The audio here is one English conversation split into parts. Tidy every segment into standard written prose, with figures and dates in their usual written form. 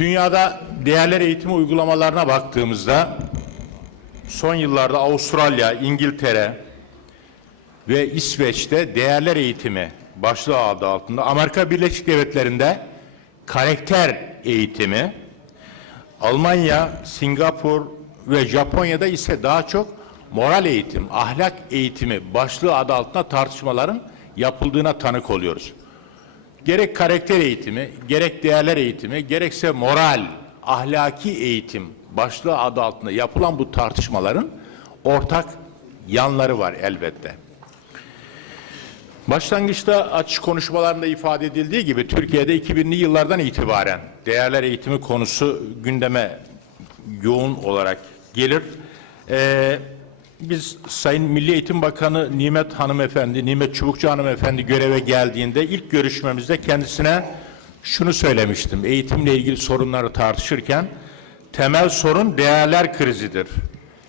Dünyada değerler eğitimi uygulamalarına baktığımızda son yıllarda Avustralya, İngiltere ve İsveç'te değerler eğitimi başlığı adı altında, Amerika Birleşik Devletleri'nde karakter eğitimi, Almanya, Singapur ve Japonya'da ise daha çok moral eğitim, ahlak eğitimi başlığı adı altında tartışmaların yapıldığına tanık oluyoruz. Gerek karakter eğitimi, gerek değerler eğitimi, gerekse moral, ahlaki eğitim başlığı adı altında yapılan bu tartışmaların ortak yanları var elbette. Başlangıçta açış konuşmalarında ifade edildiği gibi Türkiye'de 2000'li yıllardan itibaren değerler eğitimi konusu gündeme yoğun olarak gelir. Biz Sayın Milli Eğitim Bakanı Nimet Çubukçu Hanımefendi göreve geldiğinde ilk görüşmemizde kendisine şunu söylemiştim. Eğitimle ilgili sorunları tartışırken temel sorun değerler krizidir.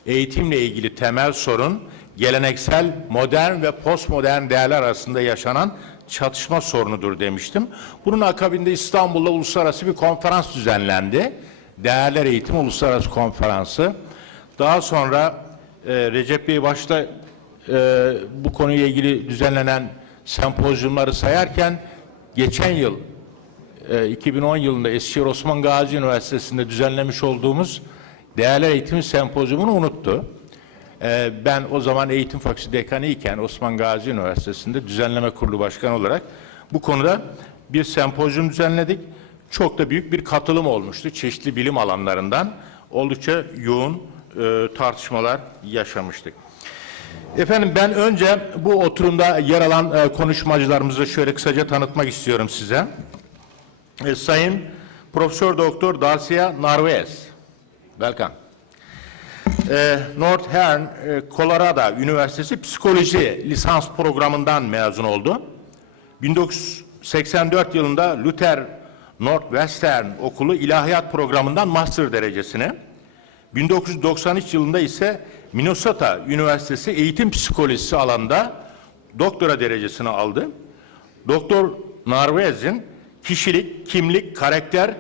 Eğitimle ilgili temel sorun geleneksel, modern ve postmodern değerler arasında yaşanan çatışma sorunudur demiştim. Bunun akabinde İstanbul'da uluslararası bir konferans düzenlendi. Değerler Eğitimi Uluslararası Konferansı. Daha sonra Recep Bey başta bu konuyla ilgili düzenlenen sempozyumları sayarken geçen yıl 2010 yılında Eskişehir Osman Gazi Üniversitesi'nde düzenlemiş olduğumuz Değerler Eğitimi Sempozyumunu unuttu. Ben o zaman Eğitim Fakültesi Dekanı iken Osman Gazi Üniversitesi'nde Düzenleme Kurulu Başkanı olarak bu konuda bir sempozyum düzenledik. Çok da büyük bir katılım olmuştu. Çeşitli bilim alanlarından oldukça yoğun tartışmalar yaşamıştık. Efendim ben önce bu oturumda yer alan konuşmacılarımızı şöyle kısaca tanıtmak istiyorum size. Sayın Profesör Doktor Darcia Narvaez. Welcome. Northern Colorado Üniversitesi Psikoloji lisans programından mezun oldu. 1984 yılında Luther Northwestern Okulu İlahiyat programından master derecesini, 1993 yılında ise Minnesota Üniversitesi Eğitim Psikolojisi alanında doktora derecesini aldı. Doktor Narvaez'in kişilik, kimlik, karakter,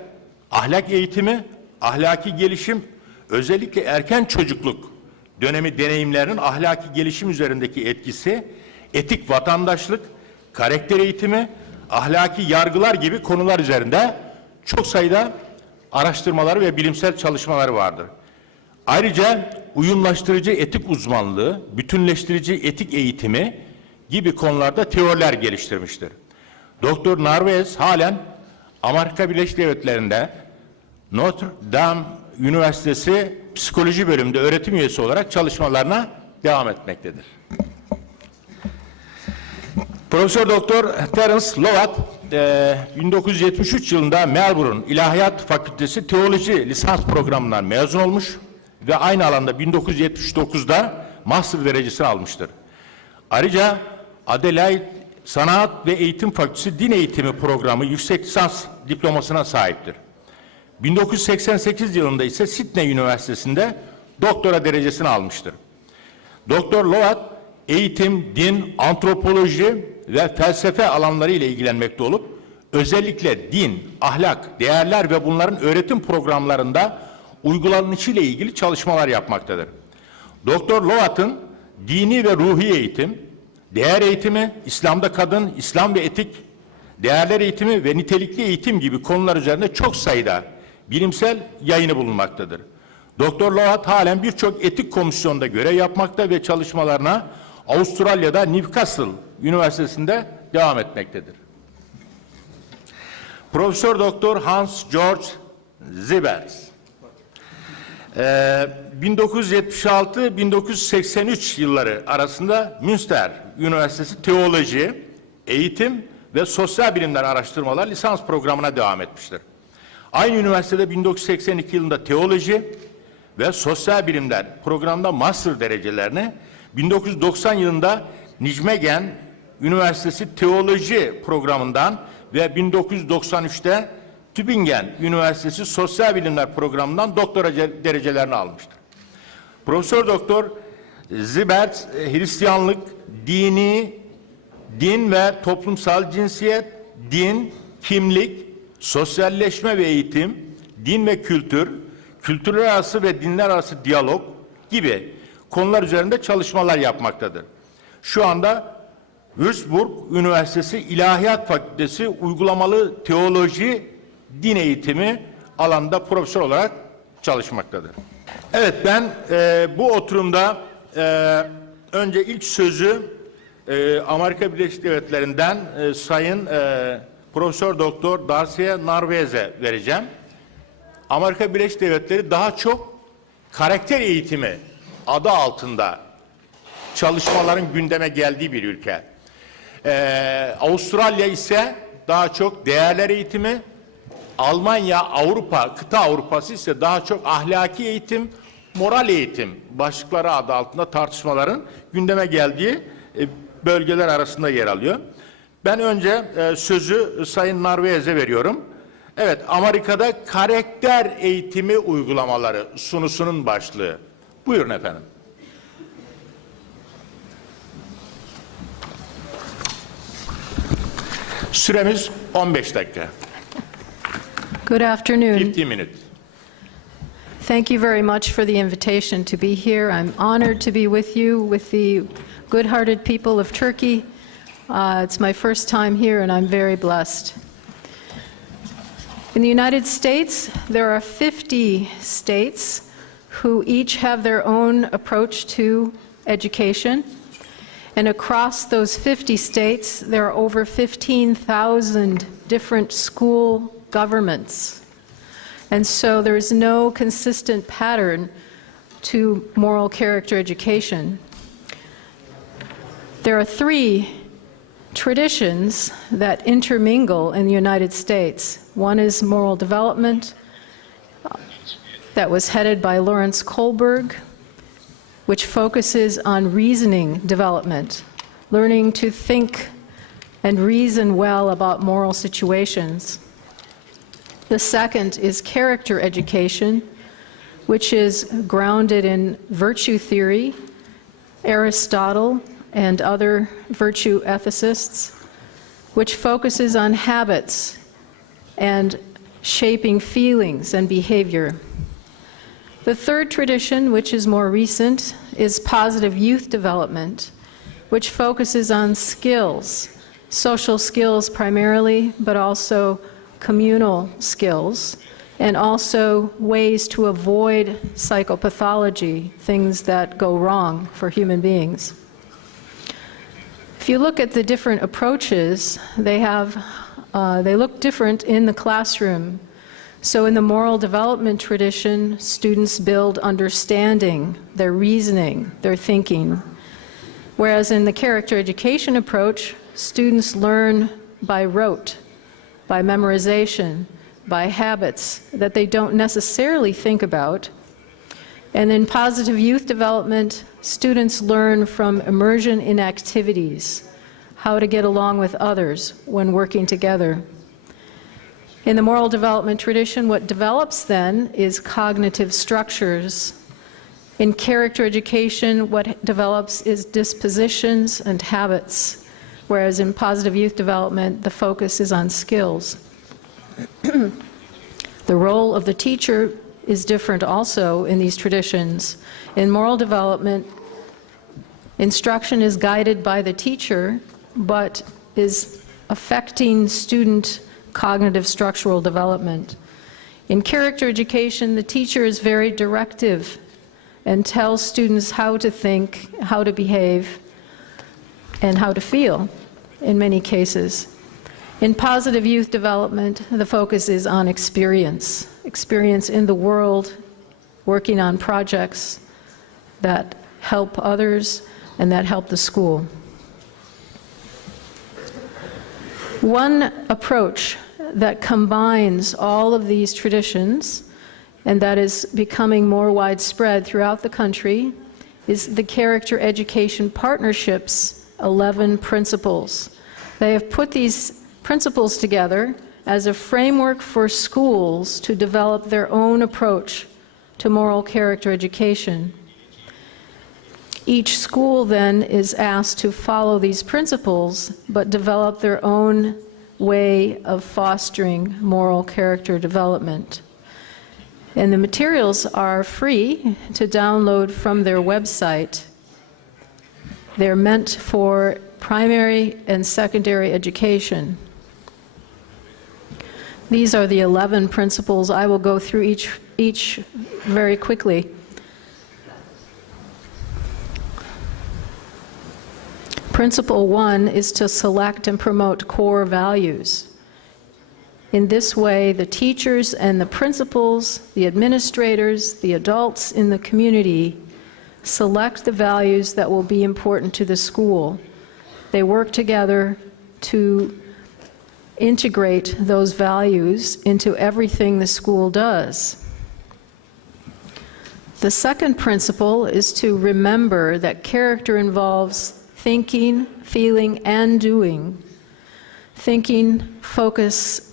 ahlak eğitimi, ahlaki gelişim, özellikle erken çocukluk dönemi deneyimlerinin ahlaki gelişim üzerindeki etkisi, etik vatandaşlık, karakter eğitimi, ahlaki yargılar gibi konular üzerinde çok sayıda araştırmaları ve bilimsel çalışmaları vardır. Ayrıca uyumlaştırıcı etik uzmanlığı, bütünleştirici etik eğitimi gibi konularda teoriler geliştirmiştir. Doktor Narvaez halen Amerika Birleşik Devletleri'nde Notre Dame Üniversitesi Psikoloji Bölümünde öğretim üyesi olarak çalışmalarına devam etmektedir. Profesör Doktor Terence Lovat 1973 yılında Melbourne İlahiyat Fakültesi Teoloji lisans programından mezun olmuş ve aynı alanda 1979'da master derecesini almıştır. Ayrıca Adelaide Sanat ve Eğitim Fakültesi Din Eğitimi Programı yüksek lisans diplomasına sahiptir. 1988 yılında ise Sydney Üniversitesi'nde doktora derecesini almıştır. Doktor Lovat eğitim, din, antropoloji ve felsefe alanları ile ilgilenmekte olup özellikle din, ahlak, değerler ve bunların öğretim programlarında uygulanışı ile ilgili çalışmalar yapmaktadır. Doktor Lovat'ın dini ve ruhi eğitim, değer eğitimi, İslam'da kadın, İslam ve etik, değerler eğitimi ve nitelikli eğitim gibi konular üzerinde çok sayıda bilimsel yayını bulunmaktadır. Doktor Lovat halen birçok etik komisyonda görev yapmakta ve çalışmalarına Avustralya'da Newcastle Üniversitesi'nde devam etmektedir. Profesör Doktor Hans Georg Zibers 1976-1983 yılları arasında Münster Üniversitesi Teoloji, Eğitim ve Sosyal Bilimler Araştırmalar lisans programına devam etmiştir. Aynı üniversitede 1982 yılında Teoloji ve Sosyal Bilimler programında master derecelerini, 1990 yılında Nijmegen Üniversitesi Teoloji programından ve 1993'te Tübingen Üniversitesi Sosyal Bilimler programından doktora derecelerini almıştır. Profesör Doktor Zibert Hristiyanlık, din ve toplumsal cinsiyet, din, kimlik, sosyalleşme ve eğitim, din ve kültür, kültürler arası ve dinler arası diyalog gibi konular üzerinde çalışmalar yapmaktadır. Şu anda Würzburg Üniversitesi İlahiyat Fakültesi Uygulamalı Teoloji Din Eğitimi alanında profesör olarak çalışmaktadır. Evet, ben bu oturumda önce ilk sözü Amerika Birleşik Devletleri'nden Sayın Profesör Doktor Darcy Narvaez'e vereceğim. Amerika Birleşik Devletleri daha çok karakter eğitimi adı altında çalışmaların gündeme geldiği bir ülke. Avustralya ise daha çok değerler eğitimi, Almanya, Avrupa, kıta Avrupası ise daha çok ahlaki eğitim, moral eğitim başlıkları adı altında tartışmaların gündeme geldiği bölgeler arasında yer alıyor. Ben önce sözü Sayın Narvaez'e veriyorum. Evet, Amerika'da karakter eğitimi uygulamaları sunusunun başlığı. Buyurun efendim. Süremiz 15 dakika. Good afternoon. 15 minutes. Thank you very much for the invitation to be here. I'm honored to be with you, with the good-hearted people of Turkey. It's my first time here, and I'm very blessed. In the United States, there are 50 states who each have their own approach to education. And across those 50 states, there are over 15,000 different school governments. And so there is no consistent pattern to moral character education. There are 3 traditions that intermingle in the United States. One is moral development, that was headed by Lawrence Kohlberg, which focuses on reasoning development, learning to think and reason well about moral situations. The second is character education, which is grounded in virtue theory, Aristotle, and other virtue ethicists, which focuses on habits and shaping feelings and behavior. The third tradition, which is more recent, is positive youth development, which focuses on skills, social skills primarily, but also communal skills, and also ways to avoid psychopathology, things that go wrong for human beings. If you look at the different approaches, they look different in the classroom. So in the moral development tradition, students build understanding, their reasoning, their thinking. Whereas in the character education approach, students learn by rote, by memorization, by habits that they don't necessarily think about. And in positive youth development, students learn from immersion in activities, how to get along with others when working together. In the moral development tradition, what develops then is cognitive structures. In character education, what develops is dispositions and habits, whereas in positive youth development, the focus is on skills. The role of the teacher is different also in these traditions. In moral development, instruction is guided by the teacher, but is affecting student cognitive structural development. In character education, the teacher is very directive and tells students how to think, how to behave, and how to feel in many cases. In positive youth development, the focus is on experience in the world, working on projects that help others and that help the school. One approach that combines all of these traditions, and that is becoming more widespread throughout the country, is the Character Education Partnership's 11 principles. They have put these principles together as a framework for schools to develop their own approach to moral character education. Each school then is asked to follow these principles, but develop their own way of fostering moral character development. And the materials are free to download from their website. They're meant for primary and secondary education. These are the 11 principles. I will go through each very quickly. Principle 1 is to select and promote core values. In this way, the teachers and the principals, the administrators, the adults in the community select the values that will be important to the school. They work together to integrate those values into everything the school does. The second principle is to remember that character involves thinking, feeling, and doing. Thinking focus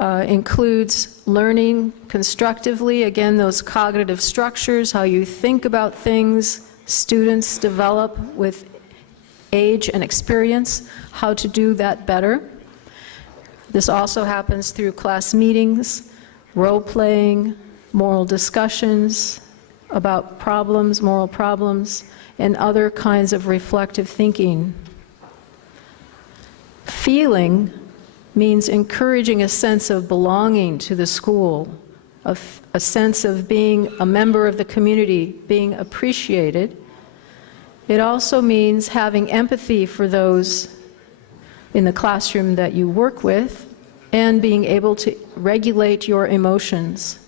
includes learning constructively, again, those cognitive structures, how you think about things. Students develop with age and experience how to do that better. This also happens through class meetings, role-playing, moral discussions about problems, moral problems, and other kinds of reflective thinking. Feeling means encouraging a sense of belonging to the school, a sense of being a member of the community, being appreciated. It also means having empathy for those in the classroom that you work with and being able to regulate your emotions.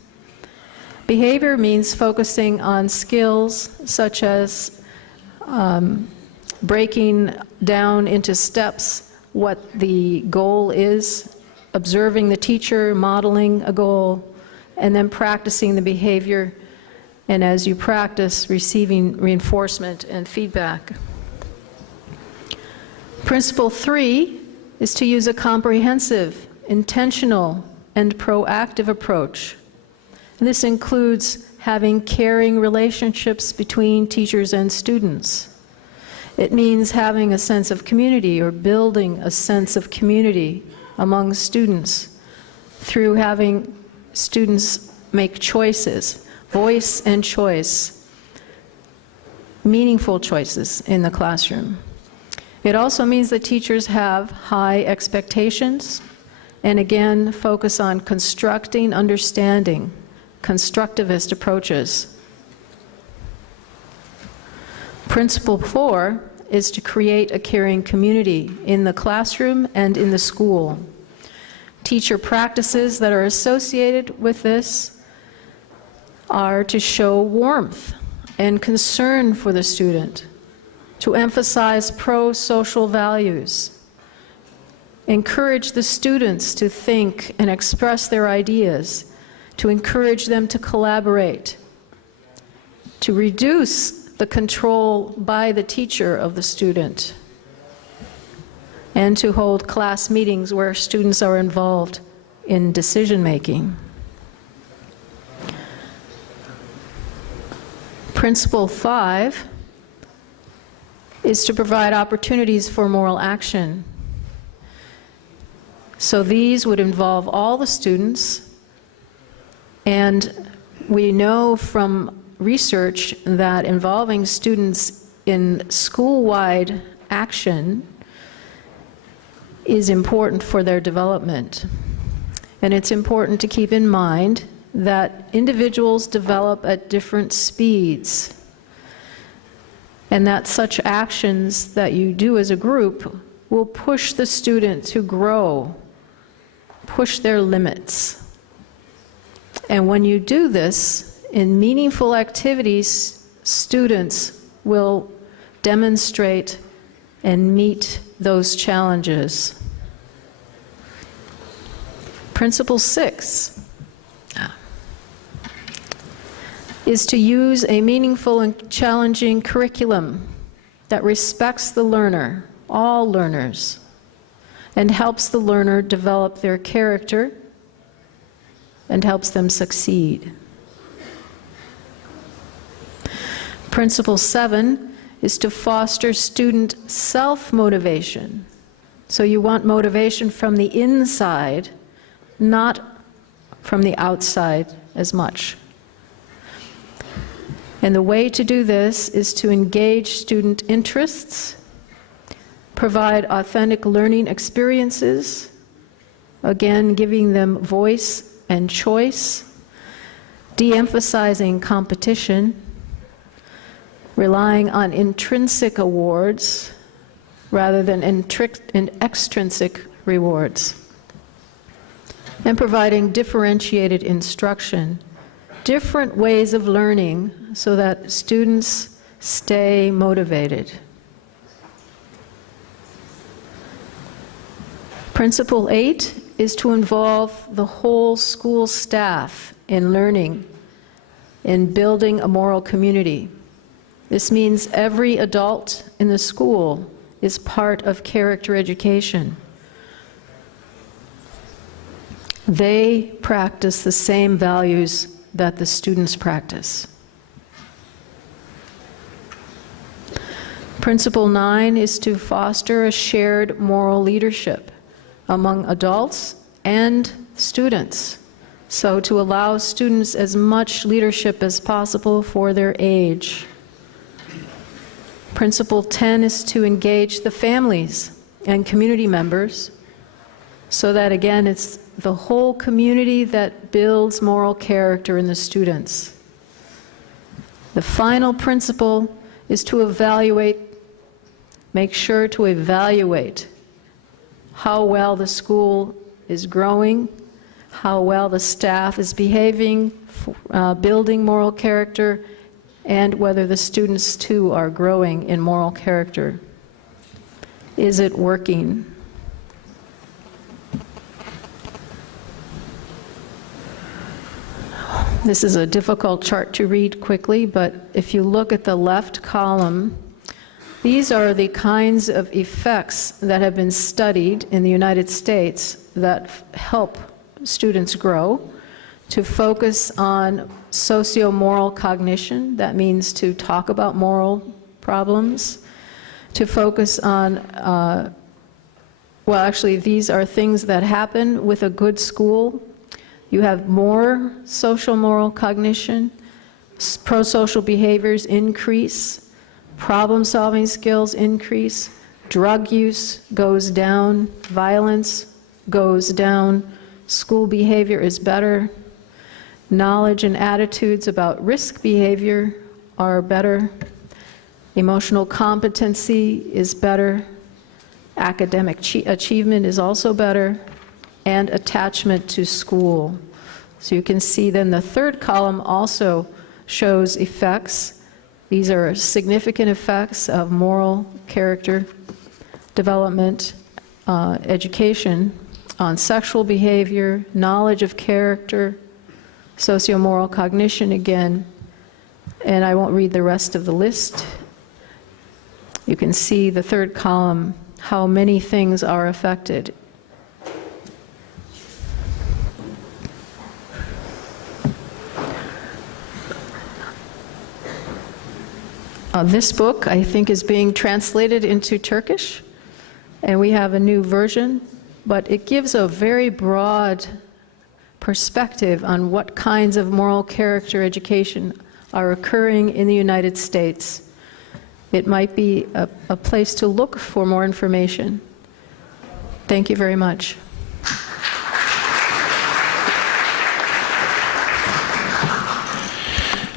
Behavior means focusing on skills such as breaking down into steps what the goal is, observing the teacher, modeling a goal, and then practicing the behavior, and as you practice, receiving reinforcement and feedback. Principle 3 is to use a comprehensive, intentional, and proactive approach. And this includes having caring relationships between teachers and students. It means having a sense of community or building a sense of community among students through having students make choices, voice and choice, meaningful choices in the classroom. It also means that teachers have high expectations and again focus on constructing understanding, constructivist approaches. Principle 4 is to create a caring community in the classroom and in the school. Teacher practices that are associated with this are to show warmth and concern for the student, to emphasize pro-social values, encourage the students to think and express their ideas, to encourage them to collaborate, to reduce the control by the teacher of the student, and to hold class meetings where students are involved in decision-making. Principle 5 is to provide opportunities for moral action. So these would involve all the students, and we know from research that involving students in school-wide action is important for their development. And it's important to keep in mind that individuals develop at different speeds, and that such actions that you do as a group will push the student to grow, push their limits. And when you do this, in meaningful activities, students will demonstrate and meet those challenges. Principle 6 is to use a meaningful and challenging curriculum that respects the learner, all learners, and helps the learner develop their character and helps them succeed. Principle 7 is to foster student self-motivation. So you want motivation from the inside, not from the outside as much. And the way to do this is to engage student interests, provide authentic learning experiences, again, giving them voice and choice, de-emphasizing competition, relying on intrinsic awards rather than extrinsic rewards, and providing differentiated instruction, different ways of learning so that students stay motivated. Principle 8 is to involve the whole school staff in learning, in building a moral community. This means every adult in the school is part of character education. They practice the same values that the students practice. Principle 9 is to foster a shared moral leadership among adults and students, so to allow students as much leadership as possible for their age. Principle 10 is to engage the families and community members so that, again, it's the whole community that builds moral character in the students. The final principle is to evaluate, make sure to evaluate how well the school is growing, how well the staff is behaving, building moral character, and whether the students too are growing in moral character. Is it working? This is a difficult chart to read quickly, but if you look at the left column, these are the kinds of effects that have been studied in the United States that help students grow, to focus on socio-moral cognition, that means to talk about moral problems, to focus on, well, actually, these are things that happen with a good school. You have more social moral cognition, pro-social behaviors increase, problem-solving skills increase, drug use goes down, violence goes down, school behavior is better, knowledge and attitudes about risk behavior are better, emotional competency is better, academic achievement is also better, and attachment to school. So you can see then the third column also shows effects. These are significant effects of moral character development, education on sexual behavior, knowledge of character, socio-moral cognition again, and I won't read the rest of the list. You can see the third column, how many things are affected. This book, I think, is being translated into Turkish, and we have a new version, but it gives a very broad perspective on what kinds of moral character education are occurring in the United States. It might be a place to look for more information. Thank you very much.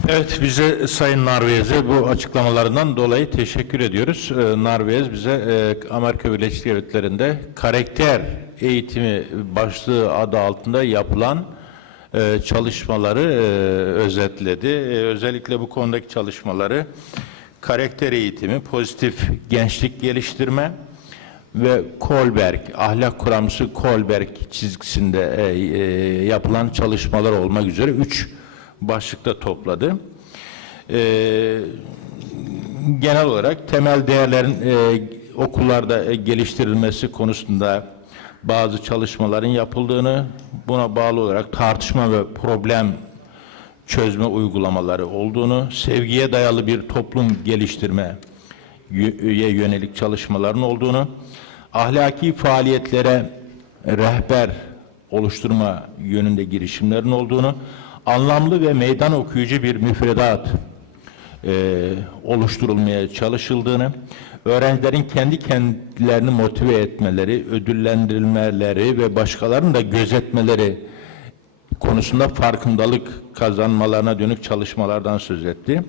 Evet, bize Sayın Narvez'e bu açıklamalarından dolayı teşekkür ediyoruz. Narvez bize Amerika Birleşik Devletleri'nde karakter eğitimi başlığı adı altında yapılan çalışmaları özetledi. Özellikle bu konudaki çalışmaları karakter eğitimi, pozitif gençlik geliştirme ve Kohlberg, ahlak kuramcısı Kohlberg çizgisinde yapılan çalışmalar olmak üzere 3 başlıkta topladı. Genel olarak temel değerlerin okullarda geliştirilmesi konusunda bazı çalışmaların yapıldığını, buna bağlı olarak tartışma ve problem çözme uygulamaları olduğunu, sevgiye dayalı bir toplum geliştirmeye yönelik çalışmaların olduğunu, ahlaki faaliyetlere rehber oluşturma yönünde girişimlerin olduğunu, anlamlı ve meydan okuyucu bir müfredat oluşturulmaya çalışıldığını, öğrencilerin kendi kendilerini motive etmeleri, ödüllendirilmeleri ve başkalarını da gözetmeleri konusunda farkındalık kazanmalarına dönük çalışmalardan söz etti.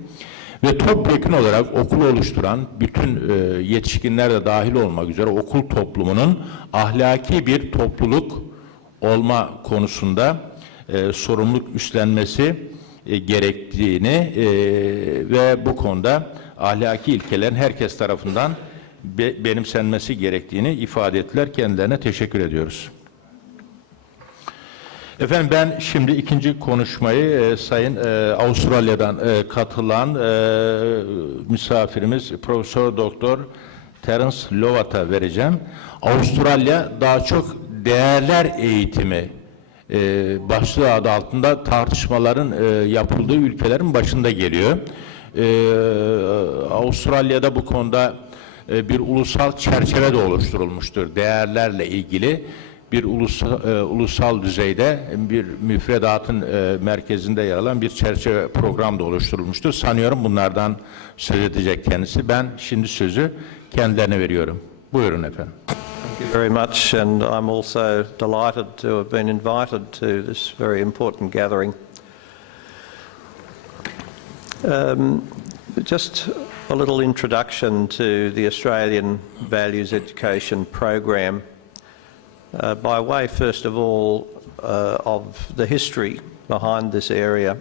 Ve topyekun olarak okul oluşturan bütün yetişkinler de dahil olmak üzere okul toplumunun ahlaki bir topluluk olma konusunda sorumluluk üstlenmesi gerektiğini ve bu konuda ahlaki ilkelerin herkes tarafından benimsenmesi gerektiğini ifade ettiler. Kendilerine teşekkür ediyoruz. Efendim ben şimdi ikinci konuşmayı Sayın Avustralya'dan katılan misafirimiz Profesör Doktor Terence Lovatt'a vereceğim. Avustralya daha çok değerler eğitimi başlığı adı altında tartışmaların yapıldığı ülkelerin başında geliyor. Avustralya'da bu konuda bir ulusal çerçeve de oluşturulmuştur. Değerlerle ilgili bir ulusal düzeyde bir müfredatın merkezinde yer alan bir çerçeve program da oluşturulmuştur. Sanıyorum bunlardan söz edecek kendisi. Ben şimdi sözü kendilerine veriyorum. Buyurun efendim. Thank you very much, and I'm also delighted to have been invited to this very important gathering. Just a little introduction to the Australian Values Education Program. By way, first of all, of the history behind this area.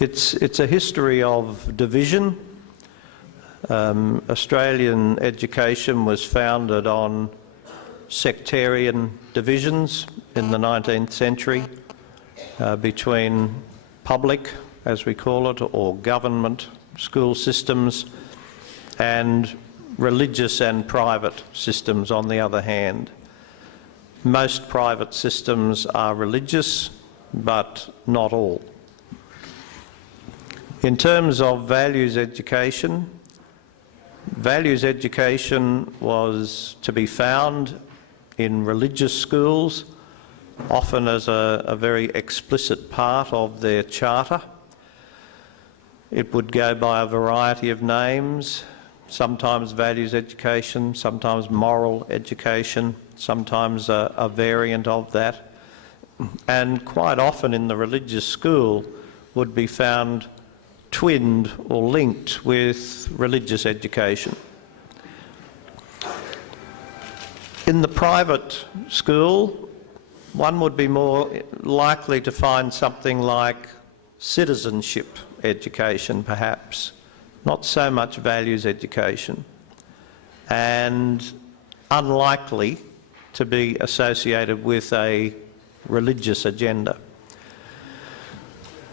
It's a history of division. Australian education was founded on sectarian divisions in the 19th century between public, as we call it, or government school systems, and religious and private systems on the other hand. Most private systems are religious, but not all. In terms of values education was to be found in religious schools, often as a very explicit part of their charter. It would go by a variety of names, sometimes values education, sometimes moral education, sometimes a variant of that. And quite often in the religious school would be found twinned or linked with religious education. In the private school, one would be more likely to find something like citizenship education, perhaps, not so much values education, and unlikely to be associated with a religious agenda.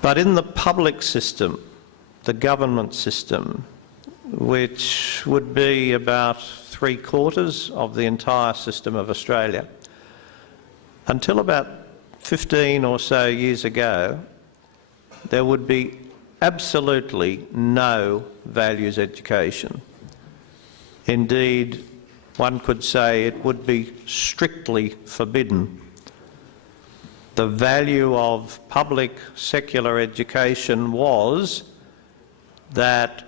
But in the public system, the government system, which would be about 3/4 of the entire system of Australia, until about 15 or so years ago, there would be absolutely no values education. Indeed, one could say it would be strictly forbidden. The value of public secular education was that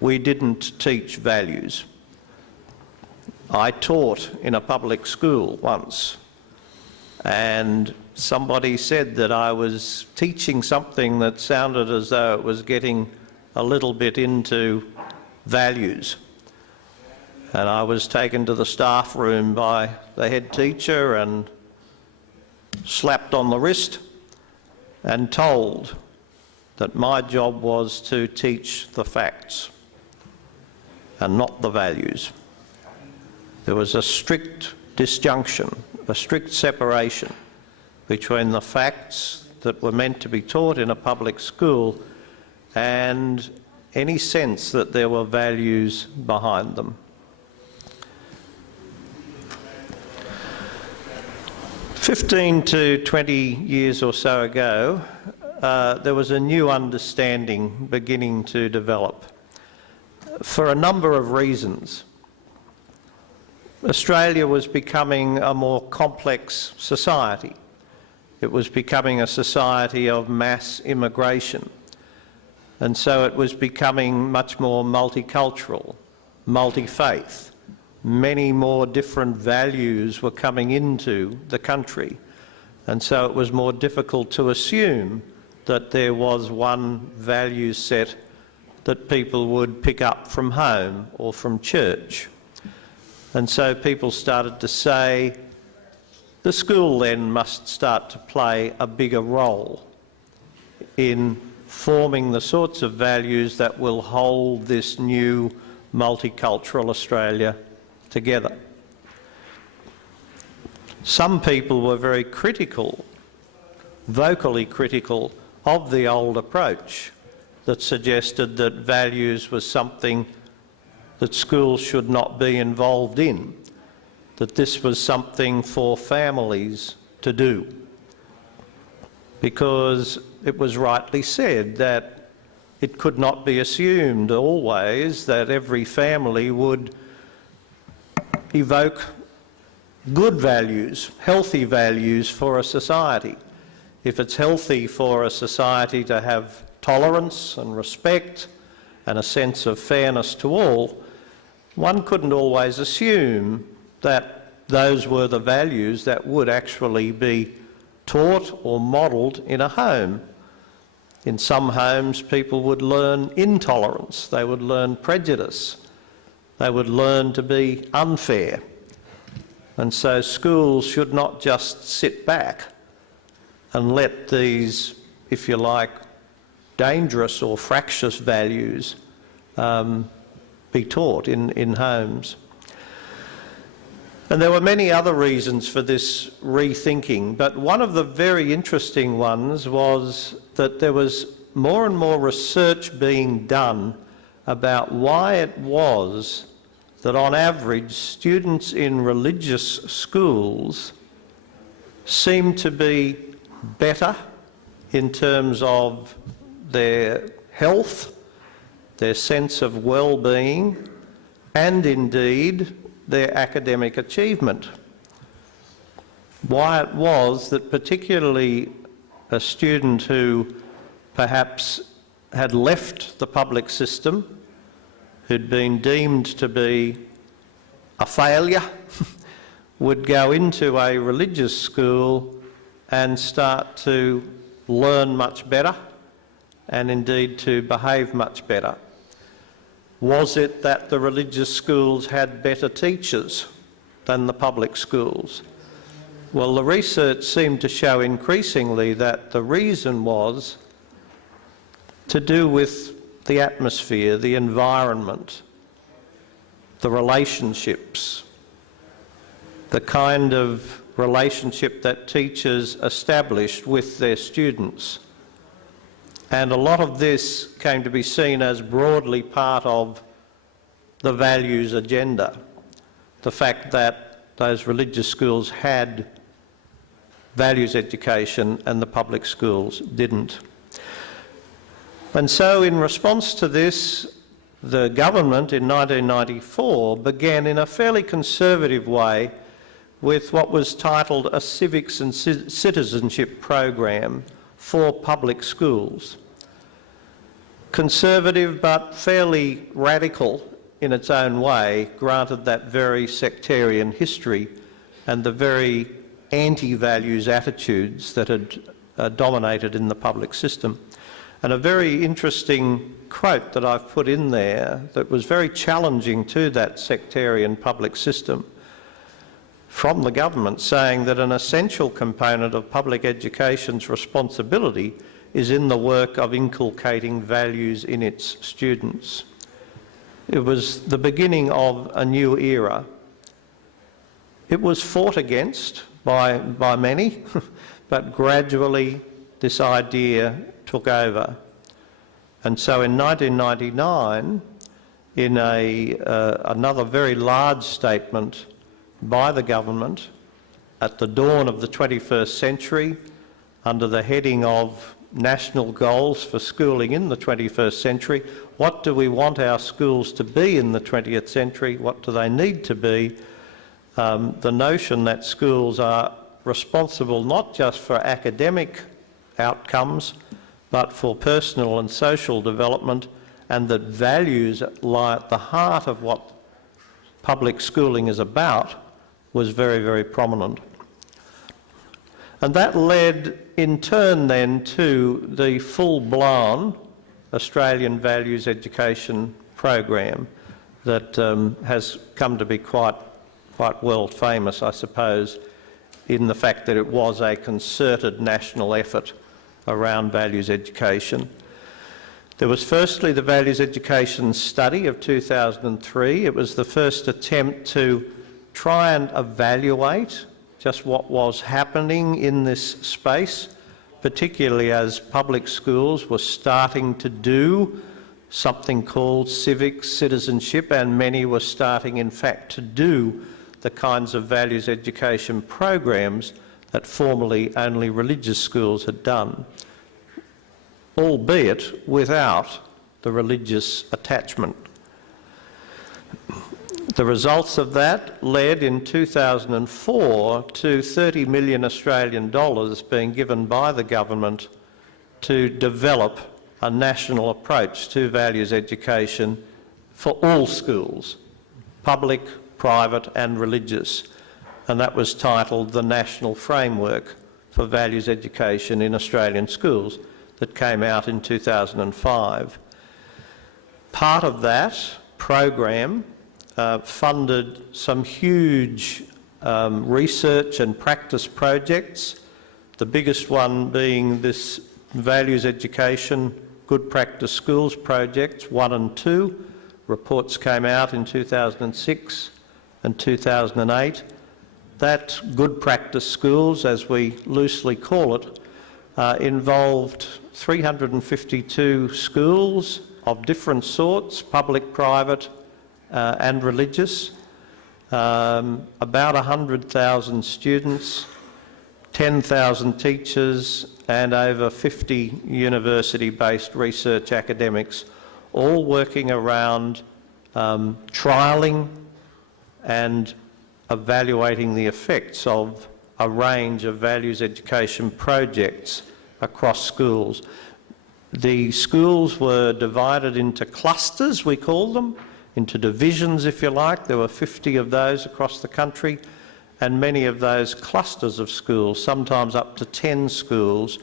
we didn't teach values. I taught in a public school once, and somebody said that I was teaching something that sounded as though it was getting a little bit into values. And I was taken to the staff room by the head teacher and slapped on the wrist and told that my job was to teach the facts and not the values. There was a strict disjunction, a strict separation between the facts that were meant to be taught in a public school and any sense that there were values behind them. 15 to 20 years or so ago, there was a new understanding beginning to develop for a number of reasons. Australia was becoming a more complex society. It was becoming a society of mass immigration. And so it was becoming much more multicultural, multi-faith. Many more different values were coming into the country. And so it was more difficult to assume that there was one value set that people would pick up from home or from church. And so people started to say, the school then must start to play a bigger role in forming the sorts of values that will hold this new multicultural Australia together. Some people were very critical, vocally critical, of the old approach that suggested that values was something that schools should not be involved in, that this was something for families to do. Because it was rightly said that it could not be assumed always that every family would evoke good values, healthy values for a society. If it's healthy for a society to have tolerance and respect and a sense of fairness to all, one couldn't always assume that those were the values that would actually be taught or modelled in a home. In some homes, people would learn intolerance, they would learn prejudice, they would learn to be unfair. And so schools should not just sit back and let these, if you like, dangerous or fractious values be taught in homes. And there were many other reasons for this rethinking, but one of the very interesting ones was that there was more and more research being done about why it was that on average students in religious schools seemed to be better in terms of their health, their sense of well-being, and indeed their academic achievement. Why it was that particularly a student who perhaps had left the public system, who'd been deemed to be a failure, would go into a religious school and start to learn much better and indeed to behave much better. Was it that the religious schools had better teachers than the public schools? Well, the research seemed to show increasingly that the reason was to do with the atmosphere, the environment, the relationships, the kind of relationship that teachers established with their students. And a lot of this came to be seen as broadly part of the values agenda. The fact that those religious schools had values education and the public schools didn't. And so in response to this, the government in 1994 began in a fairly conservative way with what was titled a civics and citizenship program for public schools. Conservative but fairly radical in its own way, granted that very sectarian history and the very anti-values attitudes that had dominated in the public system. And a very interesting quote that I've put in there that was very challenging to that sectarian public system from the government, saying that an essential component of public education's responsibility is in the work of inculcating values in its students. It was the beginning of a new era. It was fought against by many, but gradually this idea took over. And so in 1999, in another very large statement by the government at the dawn of the 21st century, under the heading of National Goals for Schooling in the 21st Century, what do we want our schools to be in the 20th century? What do they need to be? The notion that schools are responsible not just for academic outcomes, but for personal and social development, and that values lie at the heart of what public schooling is about, was very, very prominent. And that led in turn then to the full-blown Australian Values Education program that has come to be quite world famous, I suppose, in the fact that it was a concerted national effort around values education. There was firstly the Values Education Study of 2003. It was the first attempt to try and evaluate just what was happening in this space, particularly as public schools were starting to do something called civic citizenship, and many were starting in fact to do the kinds of values education programs that formerly only religious schools had done, albeit without the religious attachment. The results of that led in 2004 to 30 million Australian dollars being given by the government to develop a national approach to values education for all schools, public, private and religious, and that was titled the National Framework for Values Education in Australian Schools, that came out in 2005. Part of that program funded some huge research and practice projects, the biggest one being this Values Education Good Practice Schools projects 1 and 2. Reports came out in 2006 and 2008. That Good Practice Schools, as we loosely call it, involved 352 schools of different sorts, public, private and religious, about 100,000 students, 10,000 teachers and over 50 university-based research academics, all working around trialling and evaluating the effects of a range of values education projects across schools. The schools were divided into clusters, we call them, into divisions, if you like. There were 50 of those across the country, and many of those clusters of schools, sometimes up to 10 schools,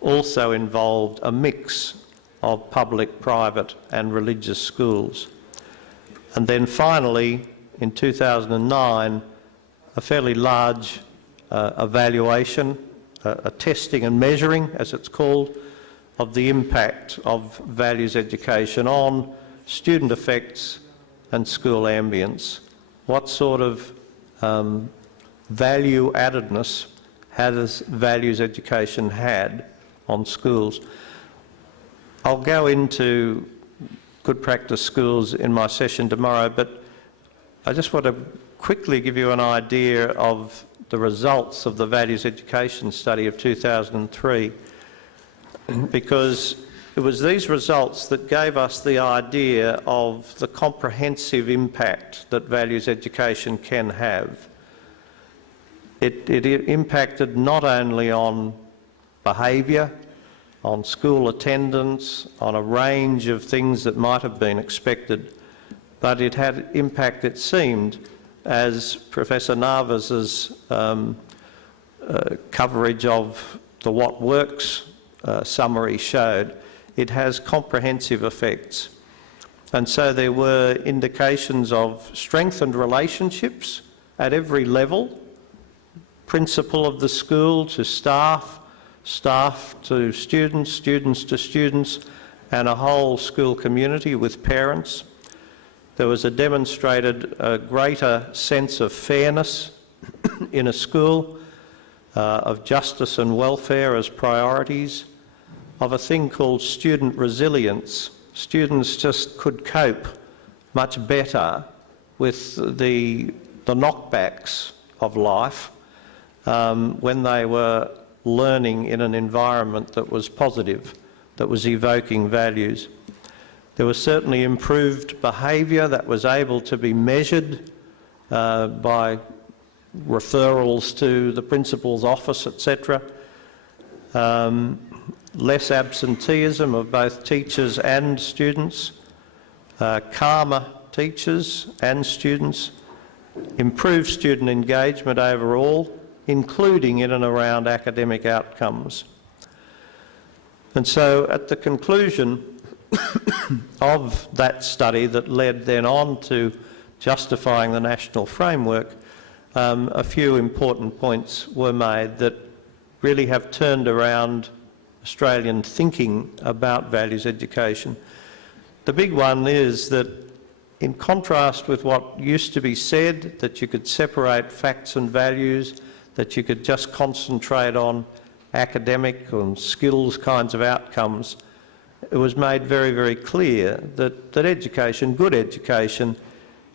also involved a mix of public, private and religious schools. And then finally, in 2009, a fairly large evaluation, a testing and measuring, as it's called, of the impact of values education on student effects and school ambience. What sort of value addedness has values education had on schools? I'll go into good practice schools in my session tomorrow, but I just want to quickly give you an idea of the results of the values education study of 2003, because it was these results that gave us the idea of the comprehensive impact that values education can have. It impacted not only on behaviour, on school attendance, on a range of things that might have been expected, but it had impact, it seemed, as Professor Navas's coverage of the What Works summary showed. It has comprehensive effects. And so there were indications of strengthened relationships at every level, principal of the school to staff, staff to students, students to students, and a whole school community with parents. There was a demonstrated greater sense of fairness in a school, of justice and welfare as priorities, of a thing called student resilience. Students just could cope much better with the knockbacks of life when they were learning in an environment that was positive, that was evoking values. There was certainly improved behaviour that was able to be measured by referrals to the principal's office, etc. less absenteeism of both teachers and students, calmer teachers and students, improved student engagement overall, including in and around academic outcomes. And so at the conclusion of that study that led then on to justifying the national framework, a few important points were made that really have turned around Australian thinking about values education. The big one is that, in contrast with what used to be said, that you could separate facts and values, that you could just concentrate on academic and skills kinds of outcomes, it was made very, very clear that education, good education,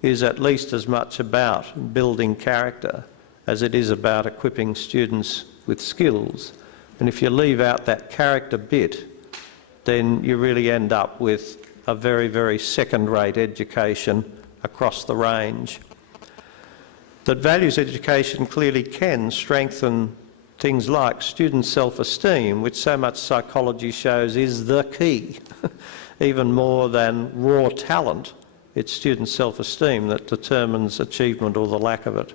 is at least as much about building character as it is about equipping students with skills. And if you leave out that character bit, then you really end up with a very, very second-rate education across the range. That values education clearly can strengthen things like student self-esteem, which so much psychology shows is the key, even more than raw talent. It's student self-esteem that determines achievement or the lack of it.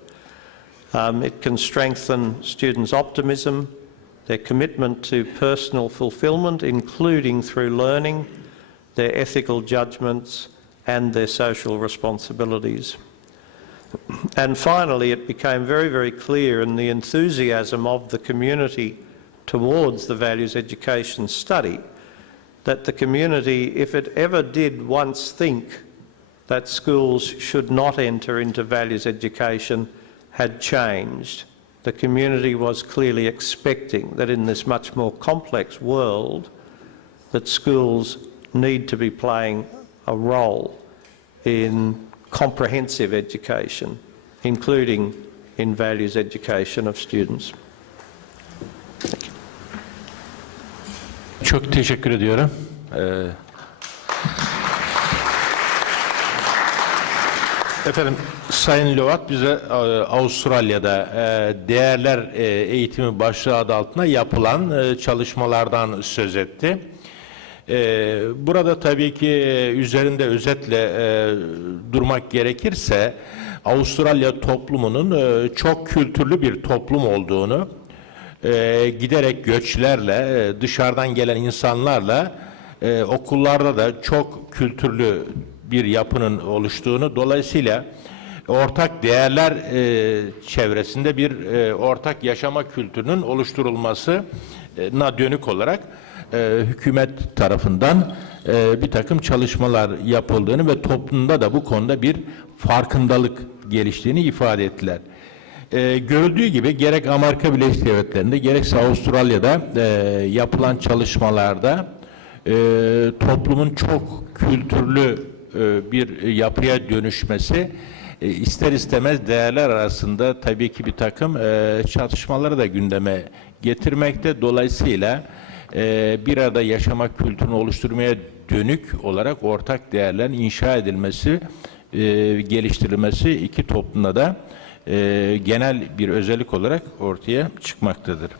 It can strengthen students' optimism, their commitment to personal fulfilment, including through learning, their ethical judgments and their social responsibilities. And finally, it became very, very clear in the enthusiasm of the community towards the values education study that the community, if it ever did once think that schools should not enter into values education, had changed. The community was clearly expecting that in this much more complex world that schools need to be playing a role in comprehensive education, including in values education of students. Thank you. Çok teşekkür ediyorum. Efendim, Sayın Lovat bize Avustralya'da değerler eğitimi başlığı adı altında yapılan çalışmalardan söz etti. Burada tabii ki üzerinde özetle durmak gerekirse Avustralya toplumunun çok kültürlü bir toplum olduğunu, giderek göçlerle, dışarıdan gelen insanlarla okullarda da çok kültürlü bir yapının oluştuğunu, dolayısıyla ortak değerler çevresinde bir ortak yaşama kültürünün oluşturulmasına dönük olarak hükümet tarafından bir takım çalışmalar yapıldığını ve toplumda da bu konuda bir farkındalık geliştiğini ifade ettiler. Görüldüğü gibi gerek Amerika Birleşik Devletleri'nde gerekse Avustralya'da yapılan çalışmalarda toplumun çok kültürlü bir yapıya dönüşmesi ister istemez değerler arasında tabii ki bir takım çatışmaları da gündeme getirmekte. Dolayısıyla bir arada yaşama kültürünü oluşturmaya dönük olarak ortak değerlerin inşa edilmesi, geliştirilmesi iki toplumda da genel bir özellik olarak ortaya çıkmaktadır.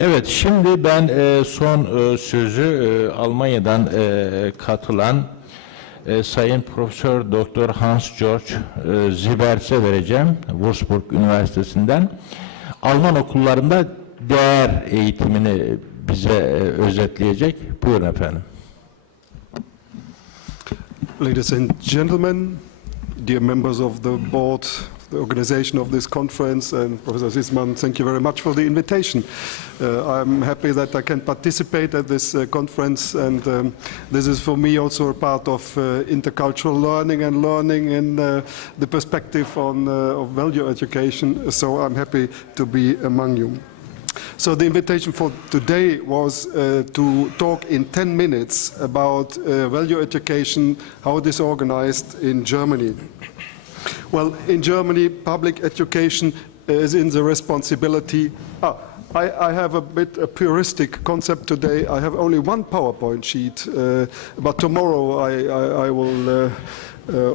Evet, şimdi ben son sözü Almanya'dan katılan Sayın Profesör Doktor Hans Georg Ziebert'e vereceğim, Würzburg Üniversitesi'nden. Alman okullarında değer eğitimini bize özetleyecek. Buyurun efendim. Ladies and gentlemen, dear members of the board, the organization of this conference, and Professor Zisman, thank you very much for the invitation. I'm happy that I can participate at this conference, and this is for me also a part of intercultural learning and learning in the perspective of value education, so I'm happy to be among you. So the invitation for today was to talk in 10 minutes about value education, how it is organized in Germany. Well, in Germany, public education is in the responsibility. I have a bit a puristic concept today. I have only one PowerPoint sheet, but tomorrow I will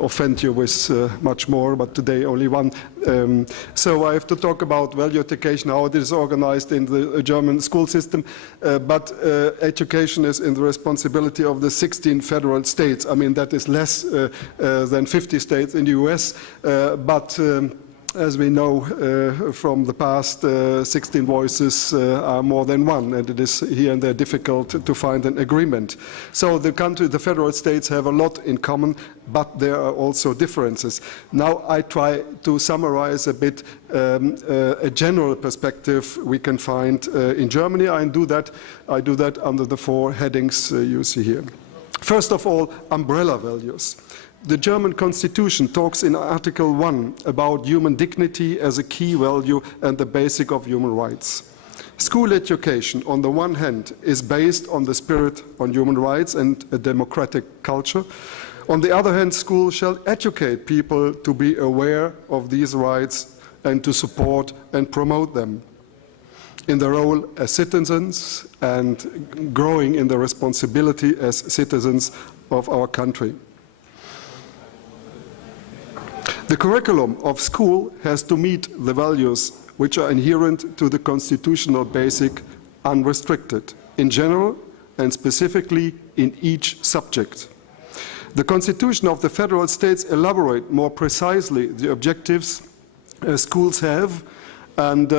offend you with much more, but today only one. So I have to talk about value education, how it is organized in the German school system, but education is in the responsibility of the 16 federal states. I mean, that is less than 50 states in the US, but as we know from the past, 16 voices are more than one, and it is here and there difficult to find an agreement. So the federal states have a lot in common, but there are also differences. Now I try to summarize a bit a general perspective we can find in Germany. I do that under the 4 headings you see here. First of all, umbrella values. The German Constitution talks in Article 1 about human dignity as a key value and the basic of human rights. School education, on the one hand, is based on the spirit on human rights and a democratic culture. On the other hand, schools shall educate people to be aware of these rights and to support and promote them in their role as citizens and growing in the responsibility as citizens of our country. The curriculum of school has to meet the values which are inherent to the constitutional basic unrestricted, in general and specifically in each subject. The Constitution of the Federal States elaborate more precisely the objectives schools have, and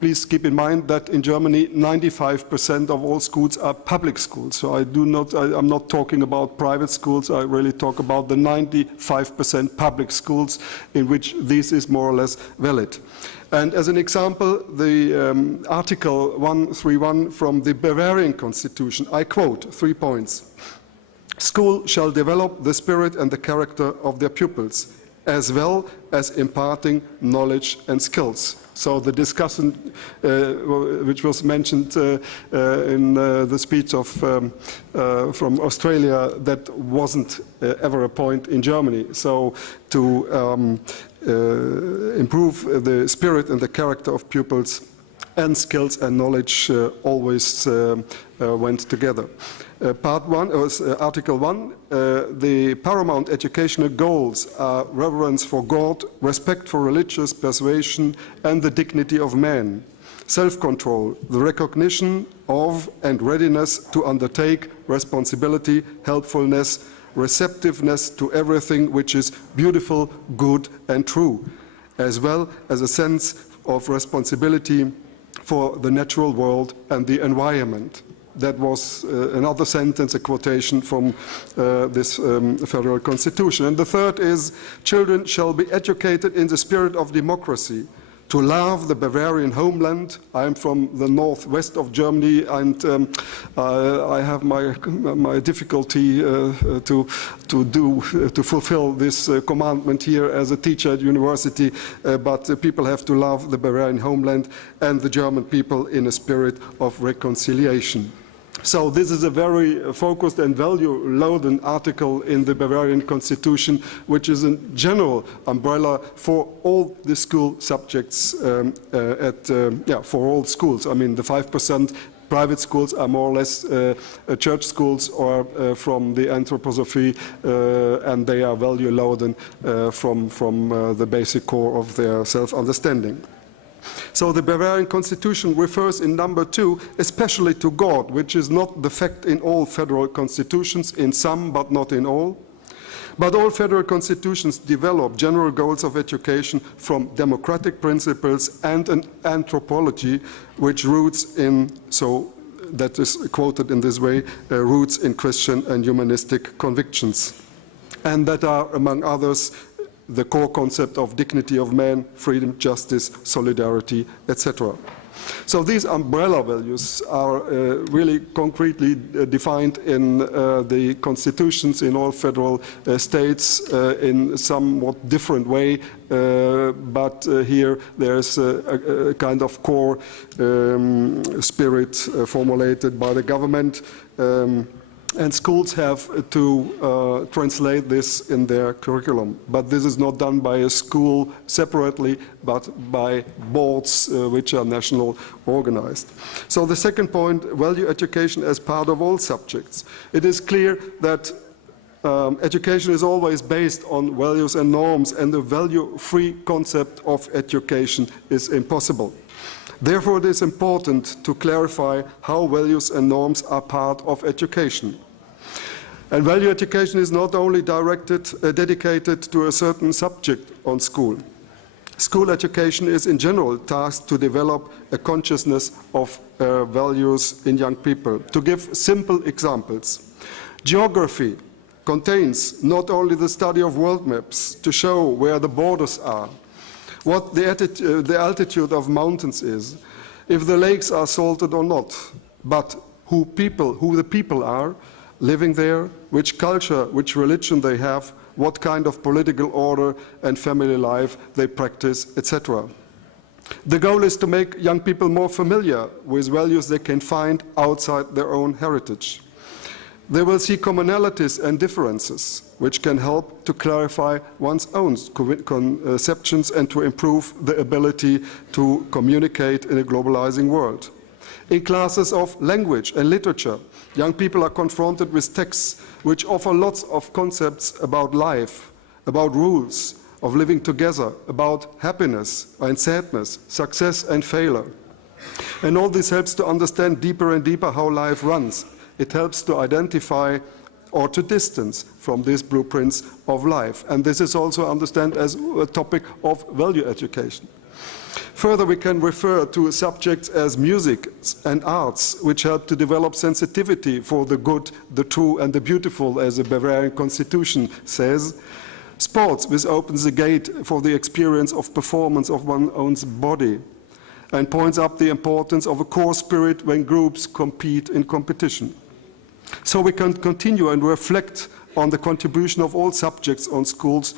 please keep in mind that in Germany 95% of all schools are public schools. So I'm not talking about private schools, I really talk about the 95% public schools in which this is more or less valid. And as an example, the Article 131 from the Bavarian Constitution, I quote 3 points. School shall develop the spirit and the character of their pupils, as well as imparting knowledge and skills. So the discussion which was mentioned in the speech of, from Australia, that wasn't ever a point in Germany. So to improve the spirit and the character of pupils and skills and knowledge always went together. Article 1, the paramount educational goals are reverence for God, respect for religious persuasion and the dignity of man, self-control, the recognition of and readiness to undertake responsibility, helpfulness, receptiveness to everything which is beautiful, good and true, as well as a sense of responsibility for the natural world and the environment. That was another sentence, a quotation from this federal constitution. And the third is, children shall be educated in the spirit of democracy, to love the Bavarian homeland. I am from the northwest of Germany, and I have my difficulty to fulfill this commandment here as a teacher at university, but people have to love the Bavarian homeland and the German people in a spirit of reconciliation. So this is a very focused and value-loaded article in the Bavarian Constitution, which is a general umbrella for all the school subjects for all schools. I mean, the 5% private schools are more or less church schools or from the anthroposophy, and they are value-loaded from the basic core of their self-understanding. So the Bavarian Constitution refers in number 2 especially to God, which is not the fact in all federal constitutions, in some but not in all. But all federal constitutions develop general goals of education from democratic principles and an anthropology which roots in, so that is quoted in this way, roots in Christian and humanistic convictions. And that are, among others, the core concept of dignity of man, freedom, justice, solidarity, etc. So these umbrella values are really concretely defined in the constitutions in all federal states in somewhat different way, but here there's a kind of core spirit formulated by the government. And schools have to translate this in their curriculum. But this is not done by a school separately, but by boards which are national organized. So the second point, value education as part of all subjects. It is clear that education is always based on values and norms, and the value-free concept of education is impossible. Therefore, it is important to clarify how values and norms are part of education. And value education is not only dedicated to a certain subject on school. School education is in general tasked to develop a consciousness of values in young people. To give simple examples, geography contains not only the study of world maps to show where the borders are, what the altitude of mountains is, if the lakes are salted or not, but who the people are living there, which culture, which religion they have, what kind of political order and family life they practice, etc. The goal is to make young people more familiar with values they can find outside their own heritage. They will see commonalities and differences, which can help to clarify one's own conceptions and to improve the ability to communicate in a globalizing world. In classes of language and literature, young people are confronted with texts which offer lots of concepts about life, about rules of living together, about happiness and sadness, success and failure. And all this helps to understand deeper and deeper how life runs. It helps to identify or to distance from these blueprints of life. And this is also understood as a topic of value education. Further, we can refer to subjects as music and arts, which help to develop sensitivity for the good, the true, and the beautiful, as the Bavarian Constitution says. Sports, which opens the gate for the experience of performance of one's own body, and points up the importance of a core spirit when groups compete in competition. So we can continue and reflect on the contribution of all subjects on schools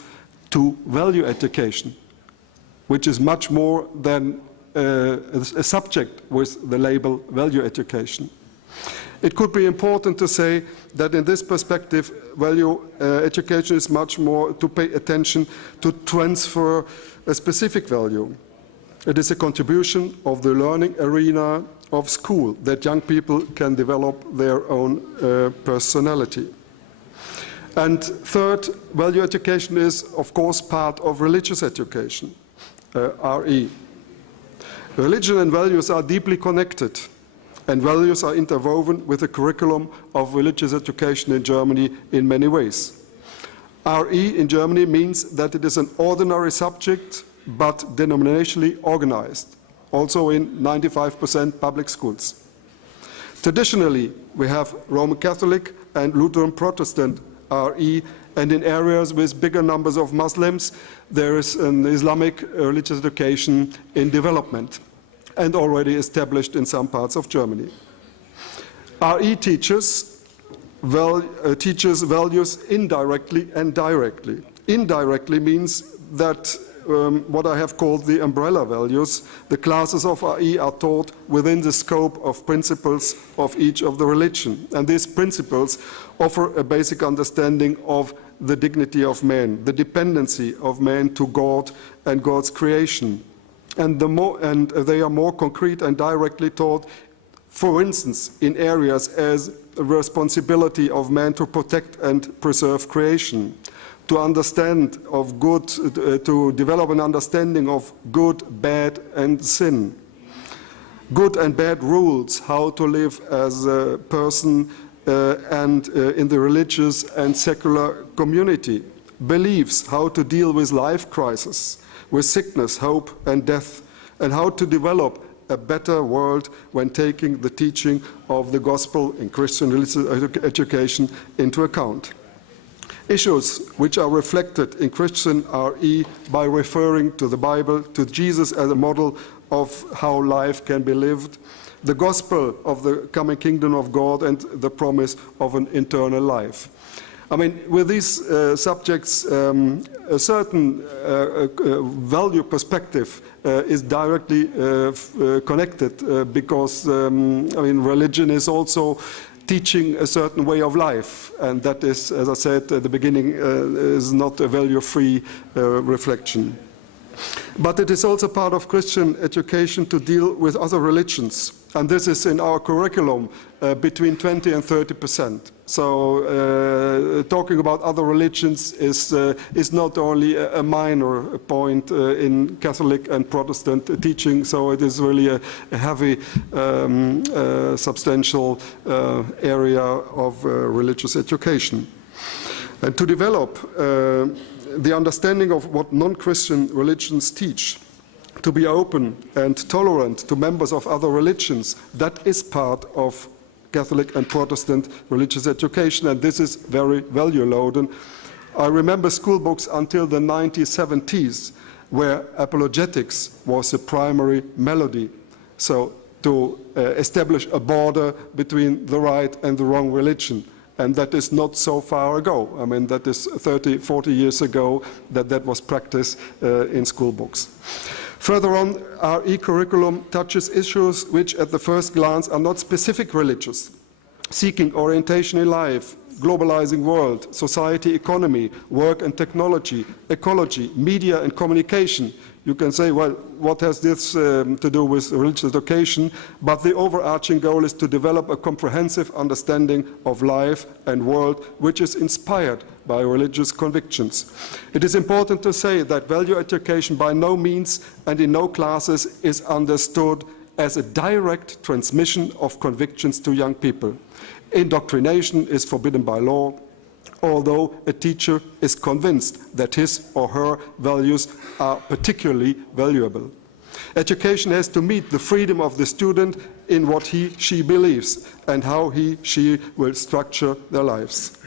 to value education, which is much more than a subject with the label value education. It could be important to say that in this perspective, value education is much more to pay attention to transfer a specific value. It is a contribution of the learning arena of school that young people can develop their own personality. And third, value education is, of course, part of religious education. RE. Religion and values are deeply connected, and values are interwoven with the curriculum of religious education in Germany in many ways. RE in Germany means that it is an ordinary subject, but denominationally organized, also in 95% public schools. Traditionally, we have Roman Catholic and Lutheran Protestant RE, and in areas with bigger numbers of Muslims, there is an Islamic religious education in development and already established in some parts of Germany. RE teaches values indirectly and directly. Indirectly means that what I have called the umbrella values, the classes of RE are taught within the scope of principles of each of the religion. And these principles offer a basic understanding of the dignity of man, the dependency of man to God and God's creation. And they are more concrete and directly taught, for instance, in areas as the responsibility of man to protect and preserve creation, to understand of good, to develop an understanding of good, bad, and sin. Good and bad rules, how to live as a person and in the religious and secular community. Beliefs, how to deal with life crisis, with sickness, hope, and death, and how to develop a better world when taking the teaching of the gospel in Christian religious education into account. Issues which are reflected in Christian RE by referring to the Bible, to Jesus as a model of how life can be lived, the gospel of the coming kingdom of God, and the promise of an eternal life. I mean, with these subjects, a certain value perspective is directly connected because, I mean, religion is also teaching a certain way of life, and that is, as I said at the beginning, is not a value-free reflection. But it is also part of Christian education to deal with other religions, and this is in our curriculum between 20 and 30%. So talking about other religions is not only a minor point in Catholic and Protestant teaching, so it is really a heavy, substantial area of religious education. And to develop the understanding of what non-Christian religions teach, to be open and tolerant to members of other religions, that is part of Catholic and Protestant religious education, and this is very value-loaded. I remember school books until the 1970s, where apologetics was the primary melody. So to establish a border between the right and the wrong religion. And that is not so far ago. I mean, that is 30, 40 years ago that was practiced in school books. Further on, our e-curriculum touches issues which at the first glance are not specific religious. Seeking orientation in life, globalizing world, society, economy, work and technology, ecology, media and communication. You can say, well, what has this to do with religious education? But the overarching goal is to develop a comprehensive understanding of life and world which is inspired by religious convictions. It is important to say that value education by no means and in no classes is understood as a direct transmission of convictions to young people. Indoctrination is forbidden by law, although a teacher is convinced that his or her values are particularly valuable. Education has to meet the freedom of the student in what he/she believes and how he/she will structure their lives.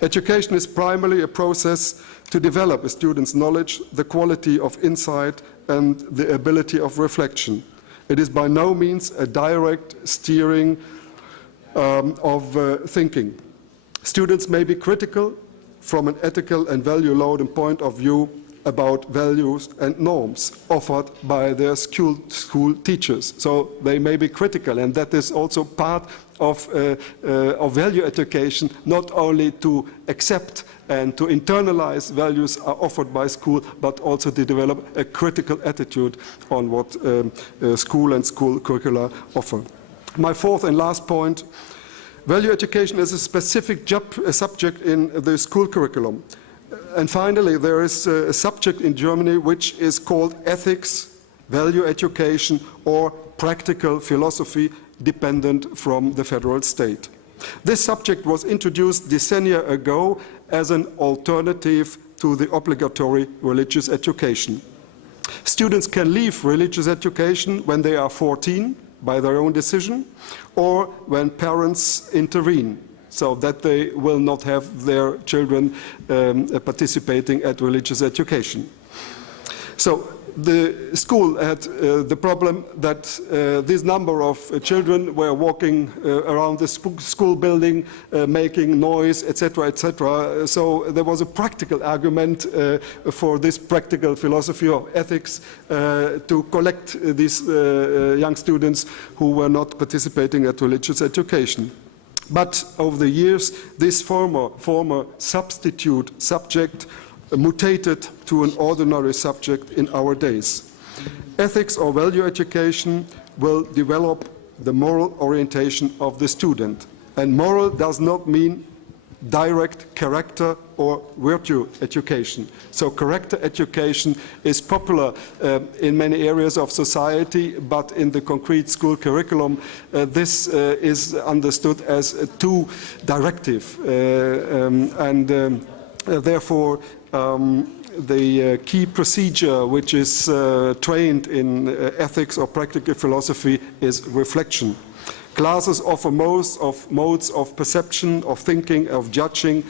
Education is primarily a process to develop a student's knowledge, the quality of insight, and the ability of reflection. It is by no means a direct steering of thinking. Students may be critical from an ethical and value-loaded point of view about values and norms offered by their school teachers. So they may be critical, and that is also part of value education, not only to accept and to internalize values are offered by school, but also to develop a critical attitude on what school and school curricula offer. My fourth and last point, value education is a specific subject in the school curriculum. And finally, there is a subject in Germany which is called ethics, value education, or practical philosophy, dependent from the federal state. This subject was introduced decennia ago as an alternative to the obligatory religious education. Students can leave religious education when they are 14 by their own decision, or when parents intervene, so that they will not have their children participating at religious education. So the school had the problem that this number of children were walking around the school building, making noise, etc., etc. So there was a practical argument for this practical philosophy of ethics to collect these young students who were not participating at religious education. But over the years, this former substitute subject mutated to an ordinary subject in our days. Ethics or value education will develop the moral orientation of the student. And moral does not mean direct character or virtue education. So character education is popular in many areas of society, but in the concrete school curriculum, this is understood as too directive. Therefore, the key procedure which is trained in ethics or practical philosophy is reflection. Classes offer modes of perception, of thinking, of judging,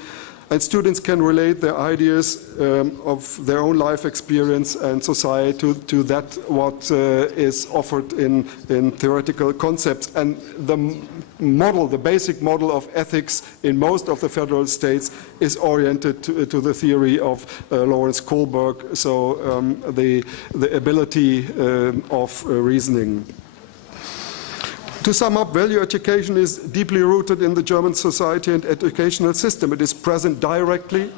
and students can relate their ideas of their own life experience and society to that what is offered in theoretical concepts. And the basic model of ethics in most of the federal states is oriented to the theory of Lawrence Kohlberg, so the ability of reasoning. To sum up, value education is deeply rooted in the German society and educational system. It is present directly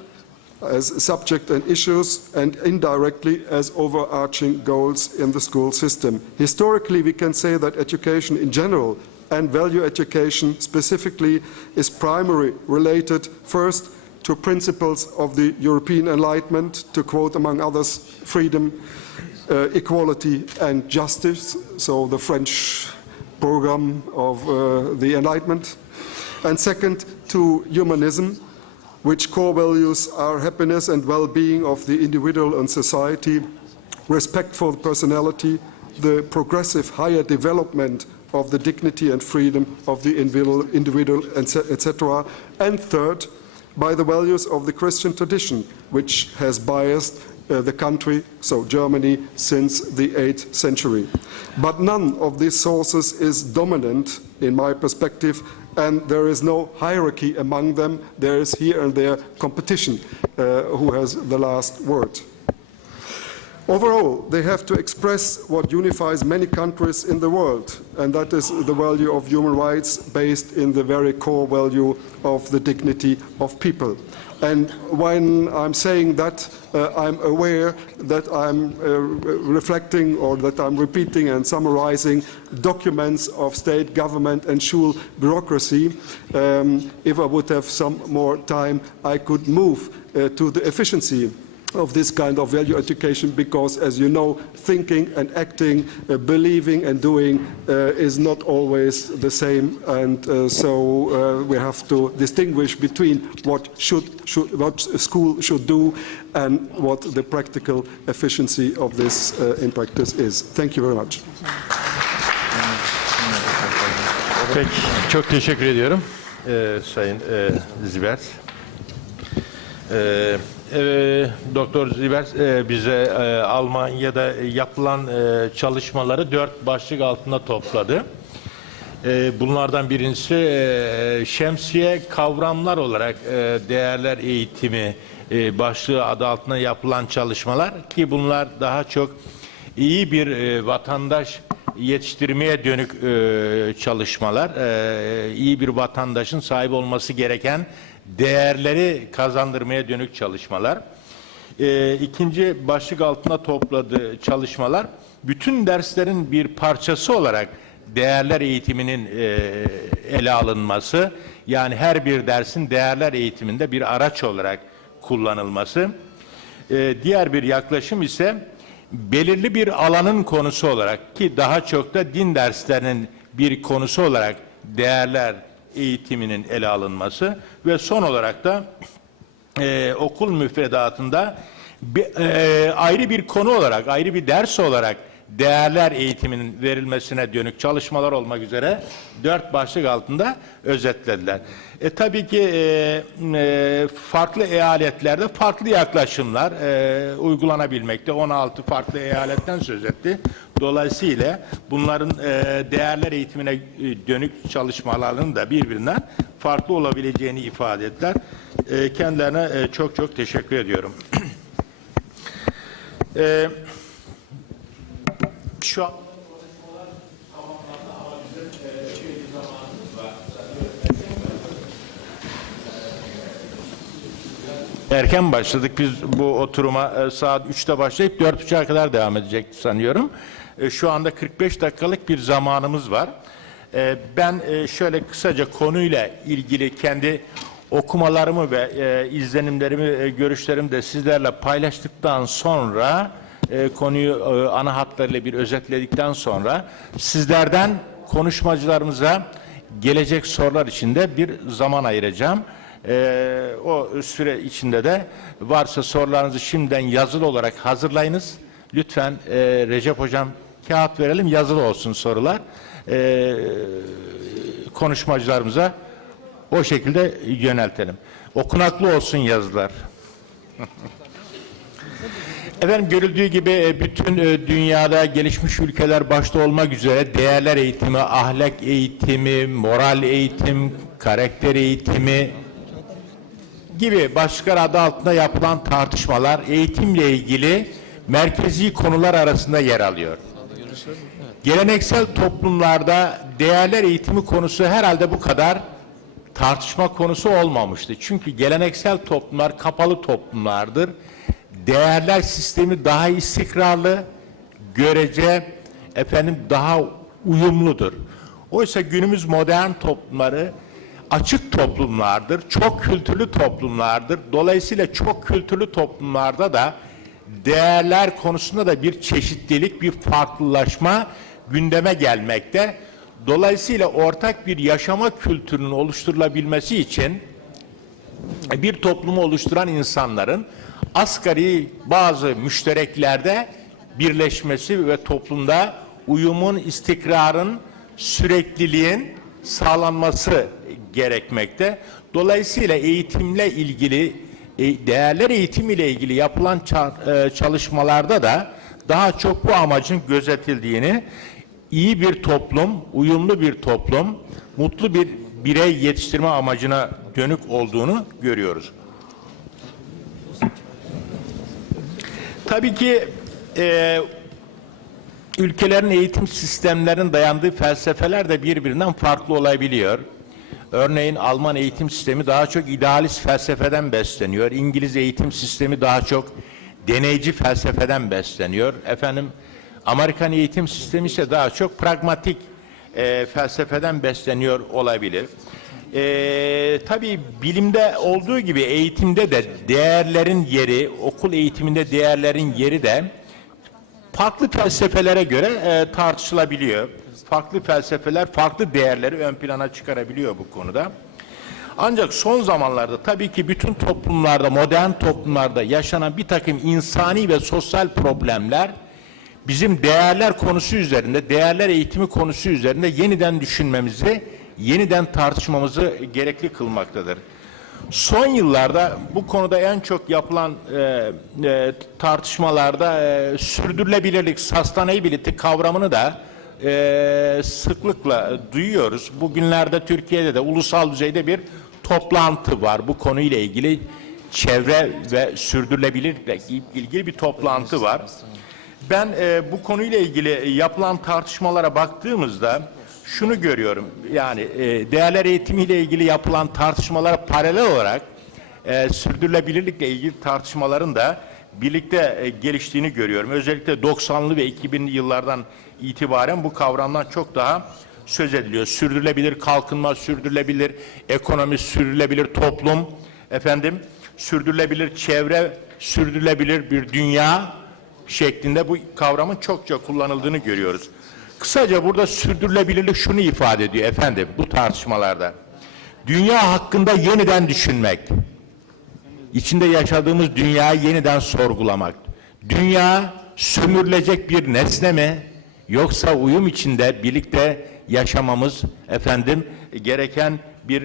as subject and issues and indirectly as overarching goals in the school system. Historically, we can say that education in general and value education specifically is primarily related first to principles of the European Enlightenment, to quote among others, freedom, equality and justice, so the French program of the Enlightenment. And second, to humanism, which core values are happiness and well-being of the individual and society, respect for the personality, the progressive higher development of the dignity and freedom of the individual etc. And third, by the values of the Christian tradition, which has biased the country, so Germany, since the 8th century. But none of these sources is dominant in my perspective, and there is no hierarchy among them. There is here and there competition, who has the last word. Overall, they have to express what unifies many countries in the world, and that is the value of human rights based in the very core value of the dignity of people. And when I'm saying that, I'm aware that I'm reflecting or that I'm repeating and summarizing documents of state government and school bureaucracy. If I would have some more time, I could move to the efficiency of this kind of value education, because, as you know, thinking and acting, believing and doing is not always the same, and so we have to distinguish between what school should do and what the practical efficiency of this in practice is. Thank you very much. Peki, çok teşekkür ediyorum Sayın Zibert. Doktor Zibert bize Almanya'da yapılan çalışmaları 4 başlık altında topladı. Bunlardan birincisi şemsiye kavramlar olarak değerler eğitimi başlığı adı altında yapılan çalışmalar, ki bunlar daha çok iyi bir vatandaş yetiştirmeye dönük çalışmalar, iyi bir vatandaşın sahip olması gereken değerleri kazandırmaya dönük çalışmalar. İkinci başlık altında topladığı çalışmalar, bütün derslerin bir parçası olarak değerler eğitiminin ele alınması, yani her bir dersin değerler eğitiminde bir araç olarak kullanılması. Diğer bir yaklaşım ise belirli bir alanın konusu olarak, ki daha çok da din derslerinin bir konusu olarak değerler eğitiminin ele alınması ve son olarak da okul müfredatında ayrı bir konu olarak, ayrı bir ders olarak değerler eğitiminin verilmesine dönük çalışmalar olmak üzere 4 başlık altında özetlediler. Tabii ki farklı eyaletlerde farklı yaklaşımlar uygulanabilmekte. 16 farklı eyaletten söz etti. Dolayısıyla bunların değerler eğitimine dönük çalışmalarının da birbirinden farklı olabileceğini ifade ettiler. Kendilerine çok çok teşekkür ediyorum. Şu an erken başladık. Biz bu oturuma saat 3'te başlayıp 4.30'a kadar devam edecekti sanıyorum. Şu anda 45 dakikalık bir zamanımız var. Ben şöyle kısaca konuyla ilgili kendi okumalarımı ve izlenimlerimi, görüşlerimi de sizlerle paylaştıktan sonra, konuyu ana hatlarıyla bir özetledikten sonra sizlerden konuşmacılarımıza gelecek sorular için de bir zaman ayıracağım. O süre içinde de varsa sorularınızı şimdiden yazılı olarak hazırlayınız. Lütfen Recep Hocam kağıt verelim, yazılı olsun sorular. Konuşmacılarımıza o şekilde yöneltelim. Okunaklı olsun yazılar. Efendim, görüldüğü gibi bütün dünyada gelişmiş ülkeler başta olmak üzere değerler eğitimi, ahlak eğitimi, moral eğitim, karakter eğitimi gibi başlıklar adı altında yapılan tartışmalar eğitimle ilgili merkezi konular arasında yer alıyor. Geleneksel toplumlarda değerler eğitimi konusu herhalde bu kadar tartışma konusu olmamıştı. Çünkü geleneksel toplumlar kapalı toplumlardır. Değerler sistemi daha istikrarlı, görece daha uyumludur. Oysa günümüz modern toplumları açık toplumlardır, çok kültürlü toplumlardır. Dolayısıyla çok kültürlü toplumlarda da değerler konusunda da bir çeşitlilik, bir farklılaşma gündeme gelmekte. Dolayısıyla ortak bir yaşama kültürünün oluşturulabilmesi için bir toplumu oluşturan insanların asgari bazı müştereklerde birleşmesi ve toplumda uyumun, istikrarın, sürekliliğin sağlanması gerekmekte. Dolayısıyla eğitimle ilgili, değerler eğitimiyle ilgili yapılan çalışmalarda da daha çok bu amacın gözetildiğini, iyi bir toplum, uyumlu bir toplum, mutlu bir birey yetiştirme amacına dönük olduğunu görüyoruz. Tabii ki ülkelerin eğitim sistemlerinin dayandığı felsefeler de birbirinden farklı olabiliyor. Örneğin Alman eğitim sistemi daha çok idealist felsefeden besleniyor. İngiliz eğitim sistemi daha çok deneyci felsefeden besleniyor. Amerikan eğitim sistemi ise daha çok pragmatik felsefeden besleniyor olabilir. Tabii bilimde olduğu gibi eğitimde de değerlerin yeri, okul eğitiminde değerlerin yeri de farklı felsefelere göre tartışılabiliyor. Farklı felsefeler farklı değerleri ön plana çıkarabiliyor bu konuda. Ancak son zamanlarda tabii ki bütün toplumlarda, modern toplumlarda yaşanan bir takım insani ve sosyal problemler bizim değerler konusu üzerinde, değerler eğitimi konusu üzerinde yeniden düşünmemizi, yeniden tartışmamızı gerekli kılmaktadır. Son yıllarda bu konuda en çok yapılan tartışmalarda sürdürülebilirlik, sustainability kavramını da sıklıkla duyuyoruz. Bugünlerde Türkiye'de de ulusal düzeyde bir toplantı var. Bu konuyla ilgili çevre ve sürdürülebilirlikle ilgili bir toplantı var. Ben bu konuyla ilgili yapılan tartışmalara baktığımızda şunu görüyorum. Yani değerler eğitimiyle ilgili yapılan tartışmalara paralel olarak sürdürülebilirlikle ilgili tartışmaların da birlikte geliştiğini görüyorum. Özellikle 90'lı ve 2000'li yıllardan itibaren bu kavramdan çok daha söz ediliyor. Sürdürülebilir kalkınma, sürdürülebilir ekonomi, sürdürülebilir toplum, sürdürülebilir çevre, sürdürülebilir bir dünya şeklinde bu kavramın çokça kullanıldığını görüyoruz. Kısaca burada sürdürülebilirlik şunu ifade ediyor bu tartışmalarda. Dünya hakkında yeniden düşünmek, içinde yaşadığımız dünyayı yeniden sorgulamak. Dünya sömürülecek bir nesne mi, yoksa uyum içinde birlikte yaşamamız gereken bir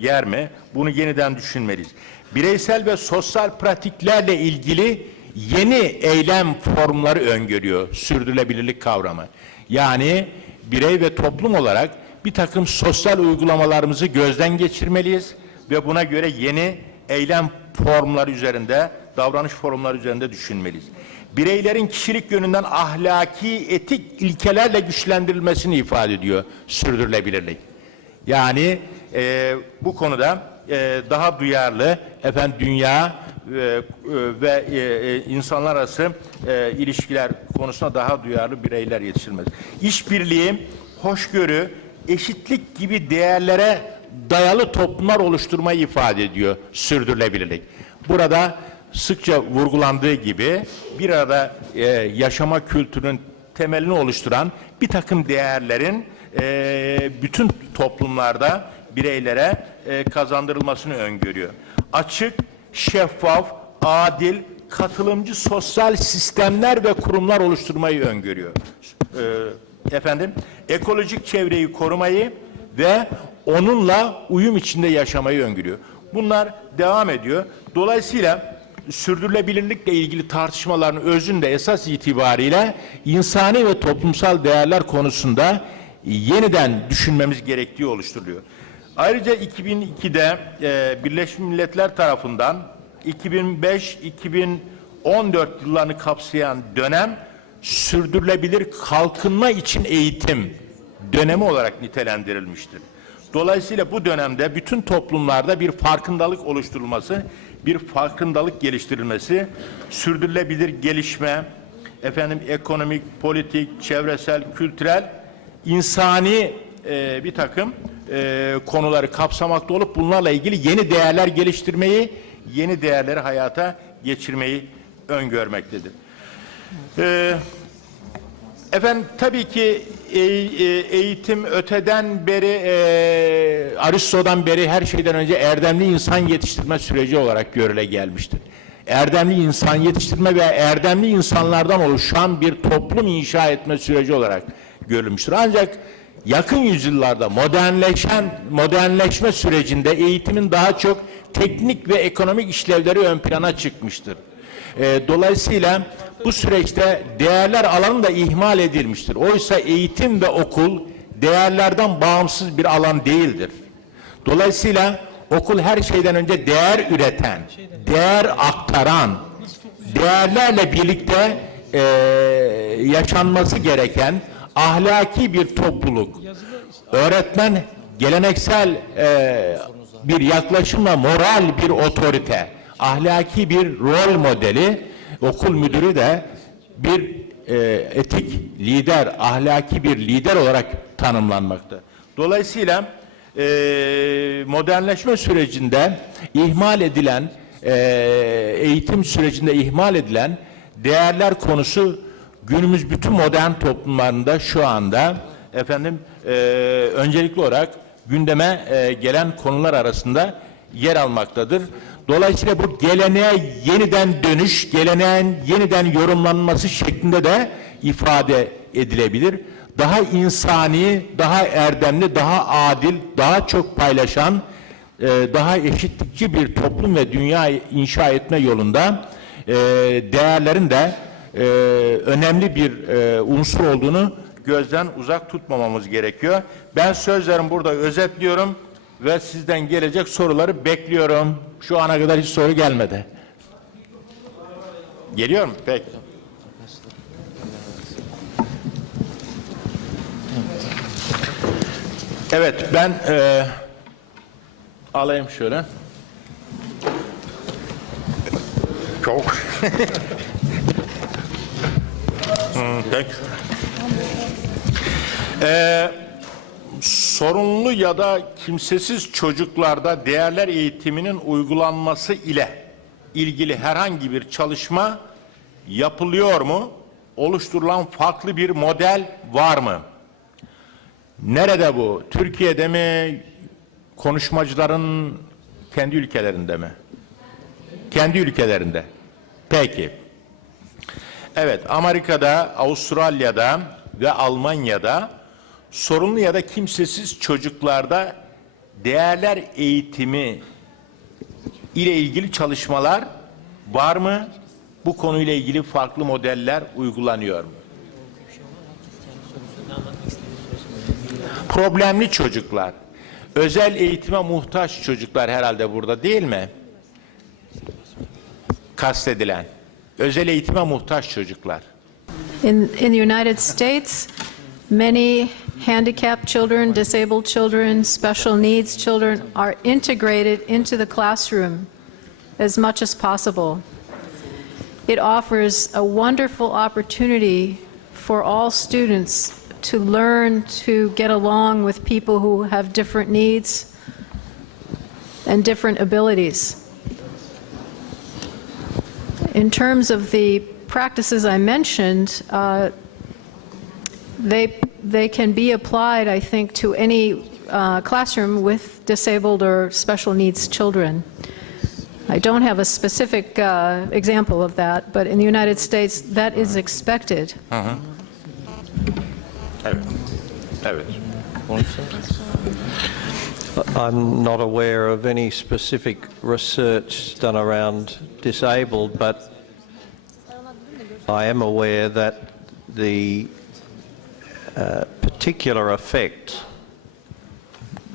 yer mi? Bunu yeniden düşünmeliyiz. Bireysel ve sosyal pratiklerle ilgili yeni eylem formları öngörüyor sürdürülebilirlik kavramı. Yani birey ve toplum olarak bir takım sosyal uygulamalarımızı gözden geçirmeliyiz ve buna göre yeni eylem formları üzerinde, davranış formları üzerinde düşünmeliyiz. Bireylerin kişilik yönünden ahlaki, etik ilkelerle güçlendirilmesini ifade ediyor sürdürülebilirlik. Yani bu konuda daha duyarlı dünya ve insanlar arası ilişkiler konusunda daha duyarlı bireyler yetiştirilmesi. İşbirliği, hoşgörü, eşitlik gibi değerlere dayalı toplumlar oluşturmayı ifade ediyor sürdürülebilirlik. Burada sıkça vurgulandığı gibi bir arada yaşama kültürünün temelini oluşturan bir takım değerlerin bütün toplumlarda bireylere kazandırılmasını öngörüyor. Açık, şeffaf, adil, katılımcı sosyal sistemler ve kurumlar oluşturmayı öngörüyor. Ekolojik çevreyi korumayı ve onunla uyum içinde yaşamayı öngörüyor. Bunlar devam ediyor. Dolayısıyla sürdürülebilirlikle ilgili tartışmaların özünde esas itibariyle insani ve toplumsal değerler konusunda yeniden düşünmemiz gerektiği oluşturuluyor. Ayrıca 2002'de Birleşmiş Milletler tarafından 2005-2014 yıllarını kapsayan dönem sürdürülebilir kalkınma için eğitim dönemi olarak nitelendirilmiştir. Dolayısıyla bu dönemde bütün toplumlarda bir farkındalık oluşturulması, bir farkındalık geliştirilmesi, sürdürülebilir gelişme, ekonomik, politik, çevresel, kültürel, insani bir takım konuları kapsamakta olup bunlarla ilgili yeni değerler geliştirmeyi, yeni değerleri hayata geçirmeyi öngörmektedir. Tabii ki eğitim öteden beri, Aristo'dan beri her şeyden önce erdemli insan yetiştirme süreci olarak görüle gelmiştir. Erdemli insan yetiştirme ve erdemli insanlardan oluşan bir toplum inşa etme süreci olarak görülmüştür. Ancak yakın yüzyıllarda modernleşme sürecinde eğitimin daha çok teknik ve ekonomik işlevleri ön plana çıkmıştır. Dolayısıyla bu süreçte değerler alanı da ihmal edilmiştir. Oysa eğitim ve okul değerlerden bağımsız bir alan değildir. Dolayısıyla okul her şeyden önce değer üreten, değer aktaran, değerlerle birlikte yaşanması gereken ahlaki bir topluluk. Öğretmen geleneksel bir yaklaşımla moral bir otorite, ahlaki bir rol modeli, okul müdürü de bir etik lider, ahlaki bir lider olarak tanımlanmakta. Dolayısıyla modernleşme sürecinde ihmal edilen, eğitim sürecinde ihmal edilen değerler konusu günümüz bütün modern toplumlarında şu anda öncelikli olarak gündeme gelen konular arasında yer almaktadır. Dolayısıyla bu geleneğe yeniden dönüş, geleneğin yeniden yorumlanması şeklinde de ifade edilebilir. Daha insani, daha erdemli, daha adil, daha çok paylaşan, daha eşitlikçi bir toplum ve dünya inşa etme yolunda değerlerin de önemli bir unsur olduğunu gözden uzak tutmamamız gerekiyor. Ben sözlerimi burada özetliyorum ve sizden gelecek soruları bekliyorum. Şu ana kadar hiç soru gelmedi. Geliyor mu? Peki. Evet, ben alayım şöyle. Çok. Peki. Sorunlu ya da kimsesiz çocuklarda değerler eğitiminin uygulanması ile ilgili herhangi bir çalışma yapılıyor mu? Oluşturulan farklı bir model var mı? Nerede bu? Türkiye'de mi? Konuşmacıların kendi ülkelerinde mi? Kendi ülkelerinde. Peki. Evet, Amerika'da, Avustralya'da ve Almanya'da sorunlu ya da kimsesiz çocuklarda değerler eğitimi ile ilgili çalışmalar var mı? Bu konuyla ilgili farklı modeller uygulanıyor mu? Problemli çocuklar, özel eğitime muhtaç çocuklar herhalde burada değil mi? Kastedilen. Özel eğitime muhtaç çocuklar. In the United States, many handicapped children, disabled children, special needs children are integrated into the classroom as much as possible. It offers a wonderful opportunity for all students to learn to get along with people who have different needs and different abilities. In terms of the practices I mentioned, they can be applied, I think, to any classroom with disabled or special needs children. I don't have a specific example of that, but in the United States, that is expected. Evet. I'm not aware of any specific research done around disabled, but I am aware that the particular effect,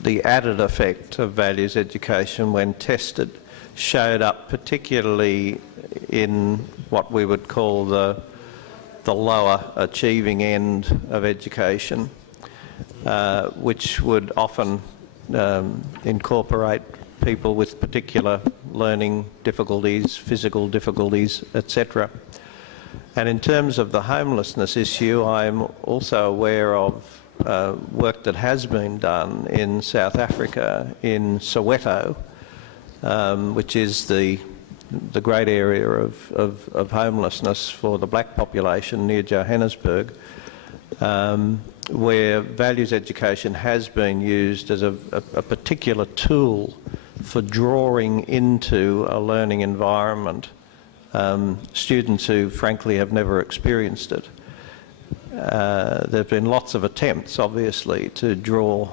the added effect of values education when tested, showed up particularly in what we would call the the lower achieving end of education, which would often incorporate people with particular learning difficulties, physical difficulties, etc. And in terms of the homelessness issue, I'm also aware of work that has been done in South Africa, in Soweto, which is the great area of homelessness for the black population near Johannesburg, where values education has been used as a particular tool for drawing into a learning environment students who frankly have never experienced it. There have been lots of attempts, obviously, to draw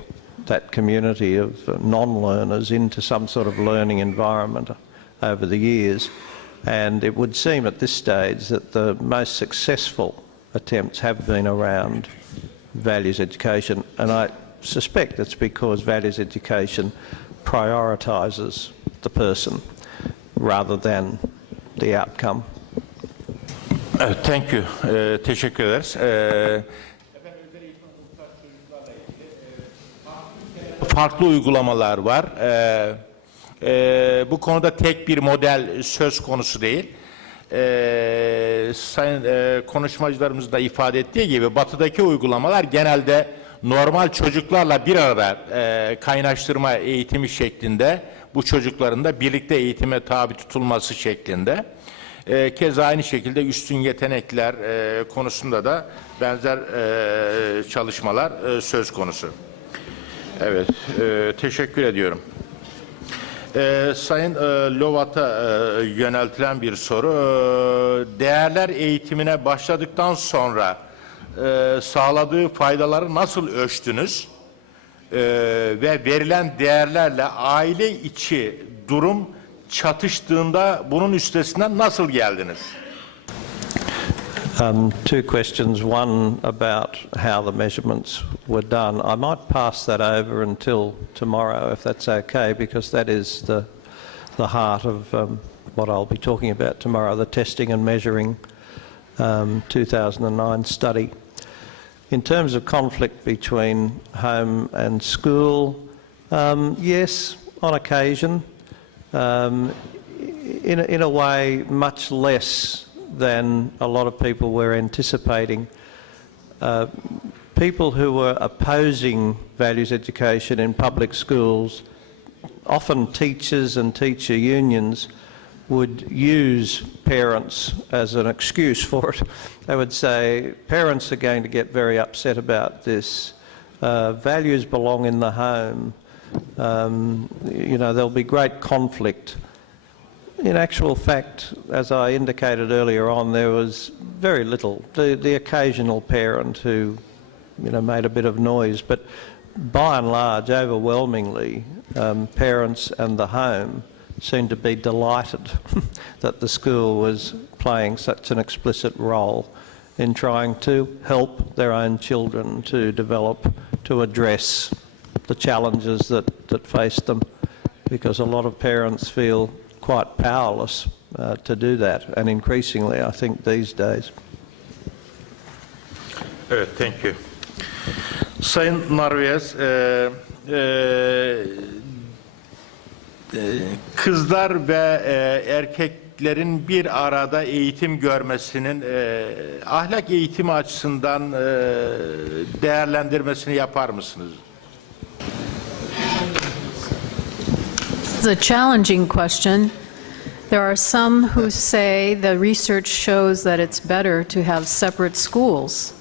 that community of non-learners into some sort of learning environment over the years, and it would seem at this stage that the most successful attempts have been around values education, and I suspect it's because values education prioritises the person rather than the outcome. Thank you. Teşekkür ederiz. Farklı uygulamalar var. Bu konuda tek bir model söz konusu değil. Sayın konuşmacılarımız da ifade ettiği gibi batıdaki uygulamalar genelde normal çocuklarla bir arada kaynaştırma eğitimi şeklinde, bu çocukların da birlikte eğitime tabi tutulması şeklinde. Keza aynı şekilde üstün yetenekler konusunda da benzer çalışmalar söz konusu. Evet, teşekkür ediyorum. Sayın Lovat'a yöneltilen bir soru. Değerler eğitimine başladıktan sonra sağladığı faydaları nasıl ölçtünüz? Ve verilen değerlerle aile içi durum çatıştığında bunun üstesinden nasıl geldiniz? Two questions. One about how the measurements were done. I might pass that over until tomorrow, if that's okay, because that is the heart of what I'll be talking about tomorrow, the testing and measuring 2009 study. In terms of conflict between home and school, yes, on occasion. In a way, much less than a lot of people were anticipating. People who were opposing values education in public schools, often teachers and teacher unions, would use parents as an excuse for it. They would say, parents are going to get very upset about this. Values belong in the home. You know, there'll be great conflict. In actual fact, as I indicated earlier on, there was very little. The occasional parent who, you know, made a bit of noise, but by and large, overwhelmingly, parents and the home seemed to be delighted that the school was playing such an explicit role in trying to help their own children to develop, to address the challenges that faced them, because a lot of parents feel quite powerless to do that, and increasingly, I think, these days. Thank you. Sayın Narvez, kızlar ve erkeklerin bir arada eğitim görmesinin ahlak eğitimi açısından değerlendirmesini yapar mısınız? It's a challenging question. There are some who say the research shows that it's better to have separate schools.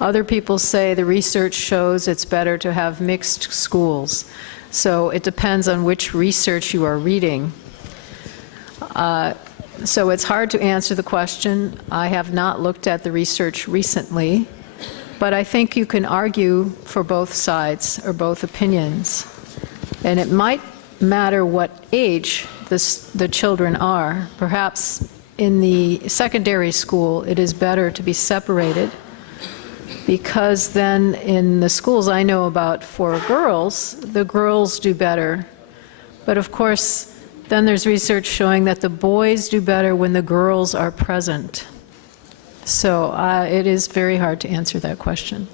Other people say the research shows it's better to have mixed schools. So it depends on which research you are reading. So it's hard to answer the question. I have not looked at the research recently, but I think you can argue for both sides or both opinions. And it might matter what age the children are. Perhaps in the secondary school it is better to be separated, because then in the schools I know about for girls, the girls do better. But of course, then there's research showing that the boys do better when the girls are present. So it is very hard to answer that question.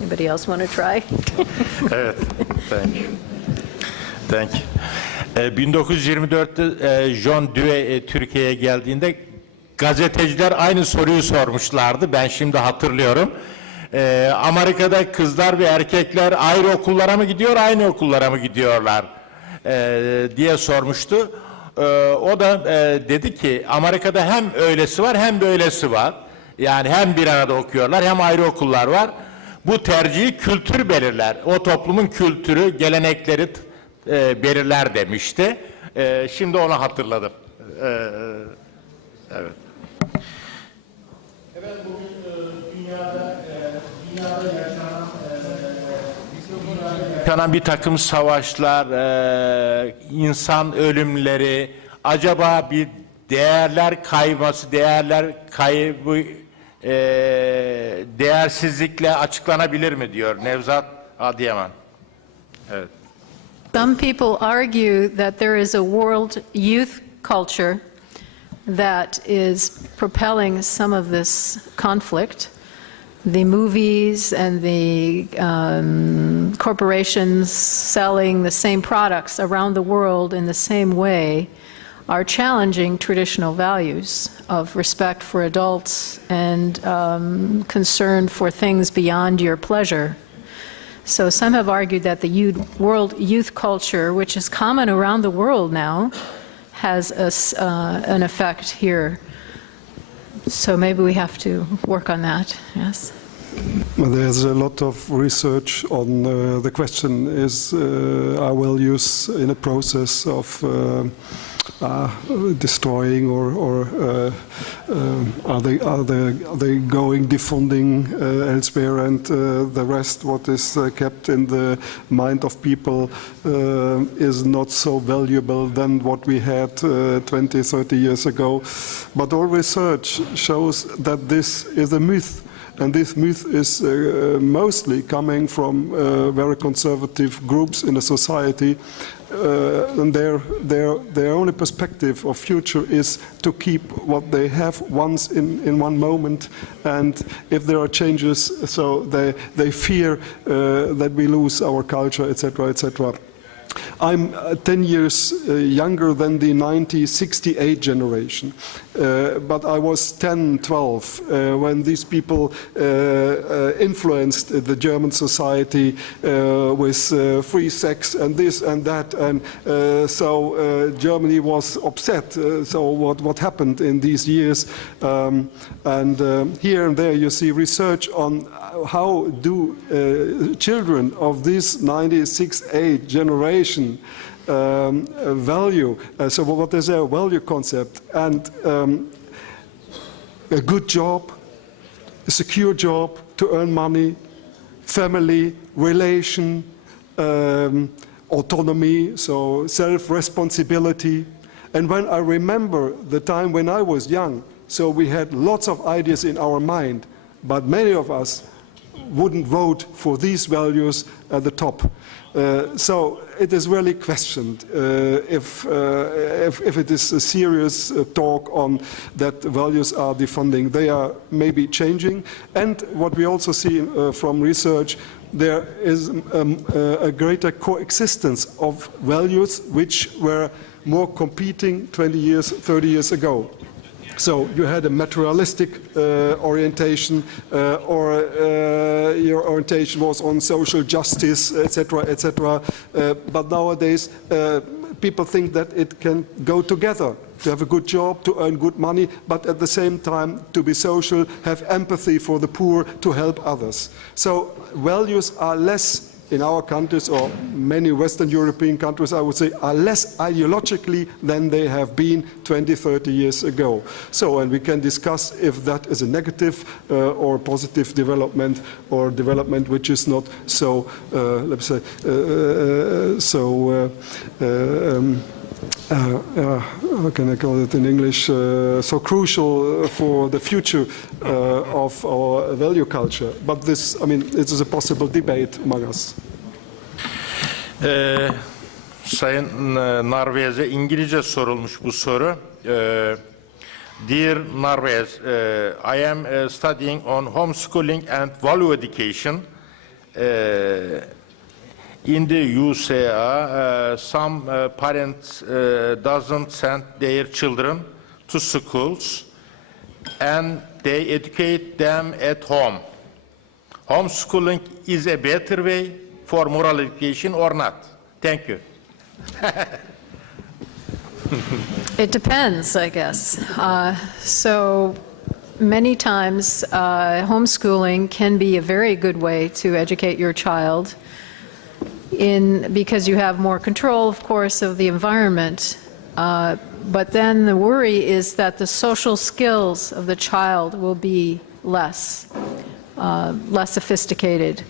Anybody else want to try? Evet, thank you. Thank you. 1924'te John Dewey Türkiye'ye geldiğinde gazeteciler aynı soruyu sormuşlardı. Ben şimdi hatırlıyorum. Amerika'da kızlar ve erkekler ayrı okullara mı gidiyor, aynı okullara mı gidiyorlar diye sormuştu. O da dedi ki Amerika'da hem öylesi var hem böylesi var. Yani hem bir arada okuyorlar hem ayrı okullar var. Bu tercihi kültür belirler. O toplumun kültürü, gelenekleri belirler demişti. Şimdi onu hatırladım. Evet. Evet, bugün dünyada yaşanan bir takım savaşlar, insan ölümleri, acaba bir değerler kayması, değerler kaybı, değersizlikle açıklanabilir mi diyor Nevzat Adıyaman. Evet. Some people argue that there is a world youth culture that is propelling some of this conflict. The movies and the corporations selling the same products around the world in the same way are challenging traditional values of respect for adults and concern for things beyond your pleasure. So some have argued that the world youth culture, which is common around the world now, has an effect here. So maybe we have to work on that, yes. There's a lot of research on the question, is our values in a process of destroying, or are they going defunding elsewhere, and the rest, what is kept in the mind of people, is not so valuable than what we had 20, 30 years ago. But all research shows that this is a myth. And this myth is mostly coming from very conservative groups in a society, and their only perspective of future is to keep what they have once in one moment, and if there are changes, so they fear that we lose our culture, etc., etc. I'm 10 years younger than the 1968 generation, but I was 10, 12 when these people influenced the German society with free sex and this and that, and so Germany was upset. So what happened in these years, and here and there you see research on how do children of this 1968 generation value, so what is their value concept, and a good job, a secure job to earn money, family, relation, autonomy, so self-responsibility. And when I remember the time when I was young, so we had lots of ideas in our mind, but many of us wouldn't vote for these values at the top. So it is really questioned if it is a serious talk on that values are defunding. They are maybe changing, and what we also see from research, there is a greater coexistence of values which were more competing 20 years, 30 years ago. So you had a materialistic orientation, or your orientation was on social justice, etc., etc. But nowadays, people think that it can go together, to have a good job, to earn good money, but at the same time to be social, have empathy for the poor, to help others. So values are less in our countries, or many Western European countries, I would say, are less ideologically than they have been 20, 30 years ago. So, and we can discuss if that is a negative or positive development, or development which is not so, let's say, how can I call it in English, so crucial for the future of our value culture. But this, I mean, it is a possible debate among us. Sayın Narvez'e İngilizce sorulmuş bu soru. Dear Narvaez, I am studying on homeschooling and value education. In the USA, some parents doesn't send their children to schools and they educate them at home. Homeschooling is a better way for moral education or not? Thank you. It depends, I guess. So many times, homeschooling can be a very good way to educate your child because you have more control, of course, of the environment. But then the worry is that the social skills of the child will be less sophisticated,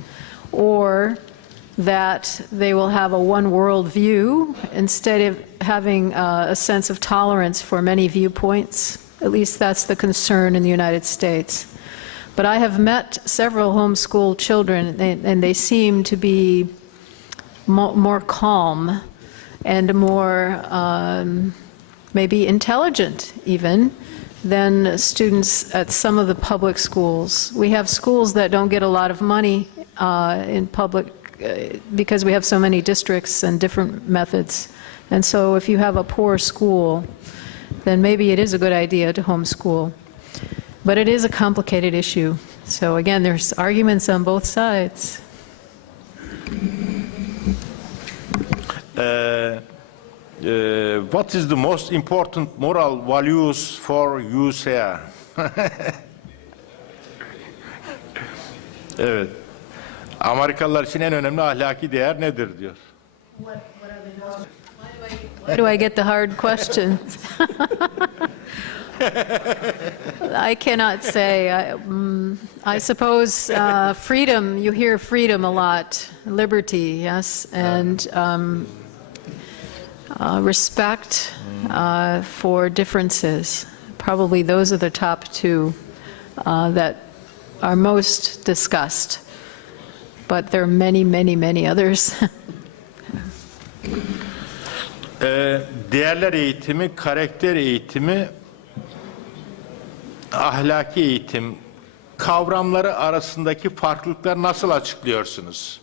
or that they will have a one-world view instead of having a sense of tolerance for many viewpoints. At least that's the concern in the United States. But I have met several homeschool children, and they seem to be more calm and more maybe intelligent even than students at some of the public schools. We have schools that don't get a lot of money in public because we have so many districts and different methods. And so if you have a poor school, then maybe it is a good idea to homeschool. But it is a complicated issue. So again, there's arguments on both sides. What is the most important moral values for USA? Evet. Amerikalılar için en önemli ahlaki değer nedir diyor. Why do I get the hard questions? I cannot say. I suppose freedom, you hear freedom a lot, liberty, yes, and respect for differences. Probably those are the top two that are most discussed. But there are many, many, many others. Değerler eğitimi, karakter eğitimi, ahlaki eğitim kavramları arasındaki farklılıkları nasıl açıklıyorsunuz?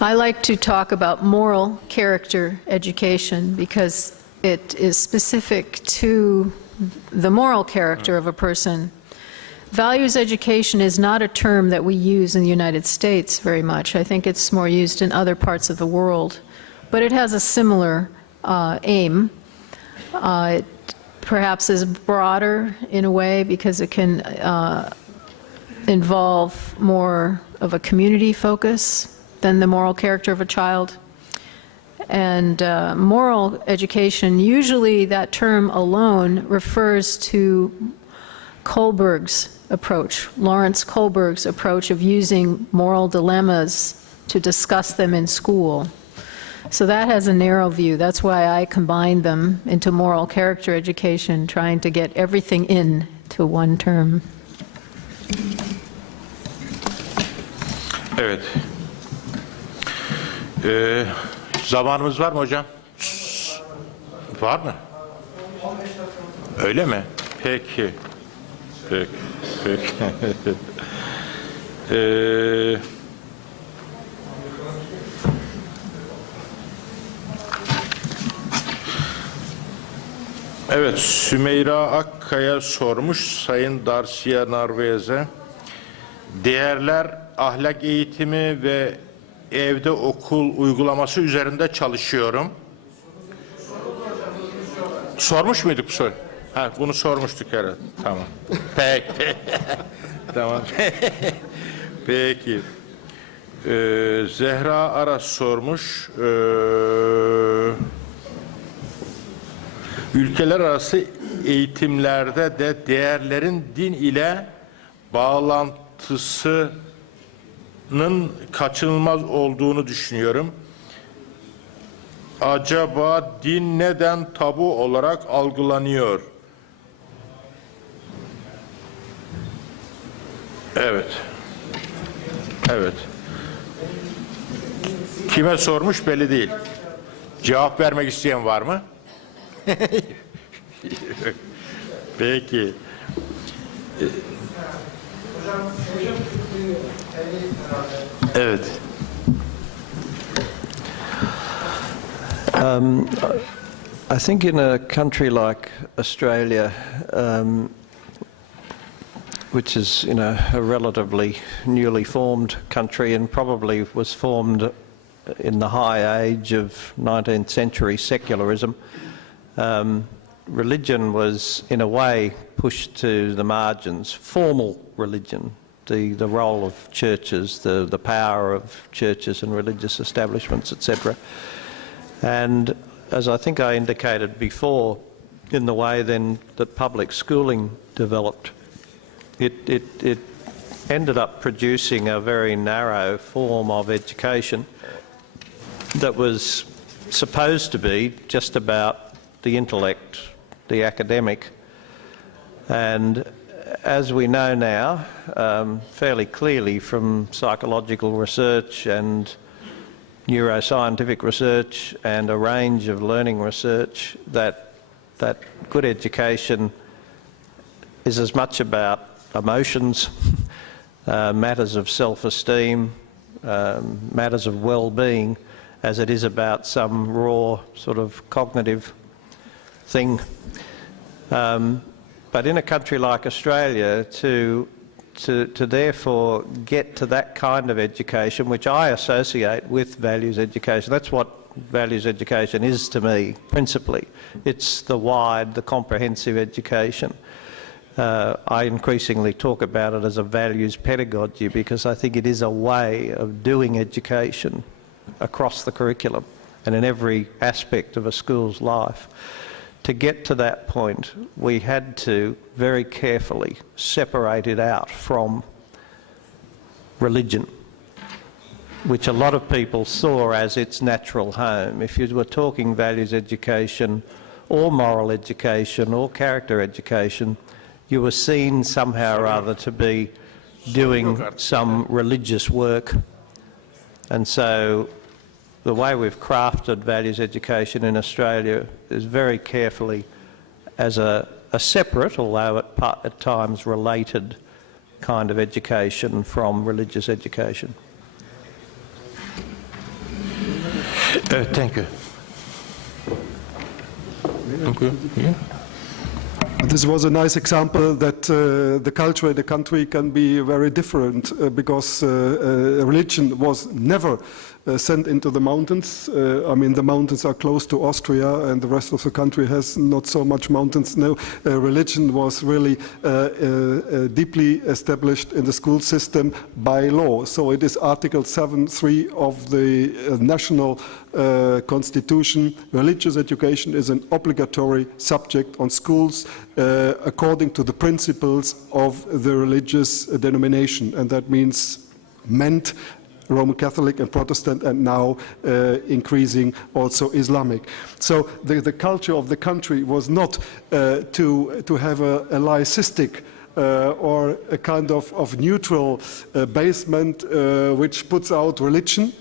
I like to talk about moral character education because it is specific to the moral character of a person. Values education is not a term that we use in the United States very much. I think it's more used in other parts of the world. But it has a similar aim. It perhaps is broader in a way because it can involve more of a community focus than the moral character of a child. And moral education, usually that term alone refers to Kohlberg's approach, Lawrence Kohlberg's approach of using moral dilemmas to discuss them in school. So that has a narrow view. That's why I combined them into moral character education, trying to get everything in to one term. Evet. Zamanımız var mı hocam? Var mı? Öyle mi? Peki. Peki. Peki. Evet, Sümeyra Akkaya sormuş Sayın Darcia Narvaez'e. Değerler, ahlak eğitimi ve evde okul uygulaması üzerinde çalışıyorum. Sormuş muyduk bu soru? Ha, bunu sormuştuk herhalde. Tamam. Peki. Tamam. Peki. Zehra Aras sormuş. Ülkeler arası eğitimlerde de değerlerin din ile bağlantısının kaçınılmaz olduğunu düşünüyorum. Acaba din neden tabu olarak algılanıyor? Evet. Evet. Kime sormuş belli değil. Cevap vermek isteyen var mı? Peki. Evet. I think in a country like Australia, which is, a relatively newly formed country and probably was formed in the high age of 19th century secularism, religion was in a way pushed to the margins. Formal religion, the role of churches, the power of churches and religious establishments, etc. And as I think I indicated before, in the way then that public schooling developed, it ended up producing a very narrow form of education that was supposed to be just about the intellect, the academic. And as we know now, fairly clearly from psychological research and neuroscientific research and a range of learning research, that good education is as much about emotions, matters of self-esteem, matters of well-being, as it is about some raw sort of cognitive thing. But in a country like Australia, to therefore get to that kind of education, which I associate with values education, that's what values education is to me, principally. It's the wide, the comprehensive education. I increasingly talk about it as a values pedagogy because I think it is a way of doing education across the curriculum and in every aspect of a school's life. To get to that point, we had to very carefully separate it out from religion, which a lot of people saw as its natural home. If you were talking values education or moral education or character education, you were seen somehow or other to be doing some religious work. And so the way we've crafted values education in Australia is very carefully as a separate, although at times related, kind of education from religious education. Thank you. Thank you. Yeah. This was a nice example that the culture in the country can be very different because religion was never sent into the mountains. I mean, the mountains are close to Austria and the rest of the country has not so much mountains. No, religion was really deeply established in the school system by law. So it is Article 7.3 of the national constitution. Religious education is an obligatory subject on schools according to the principles of the religious denomination, and that meant Roman Catholic and Protestant, and now increasing also Islamic. So the culture of the country was not to have a laïcistic or a kind of neutral basement which puts out religion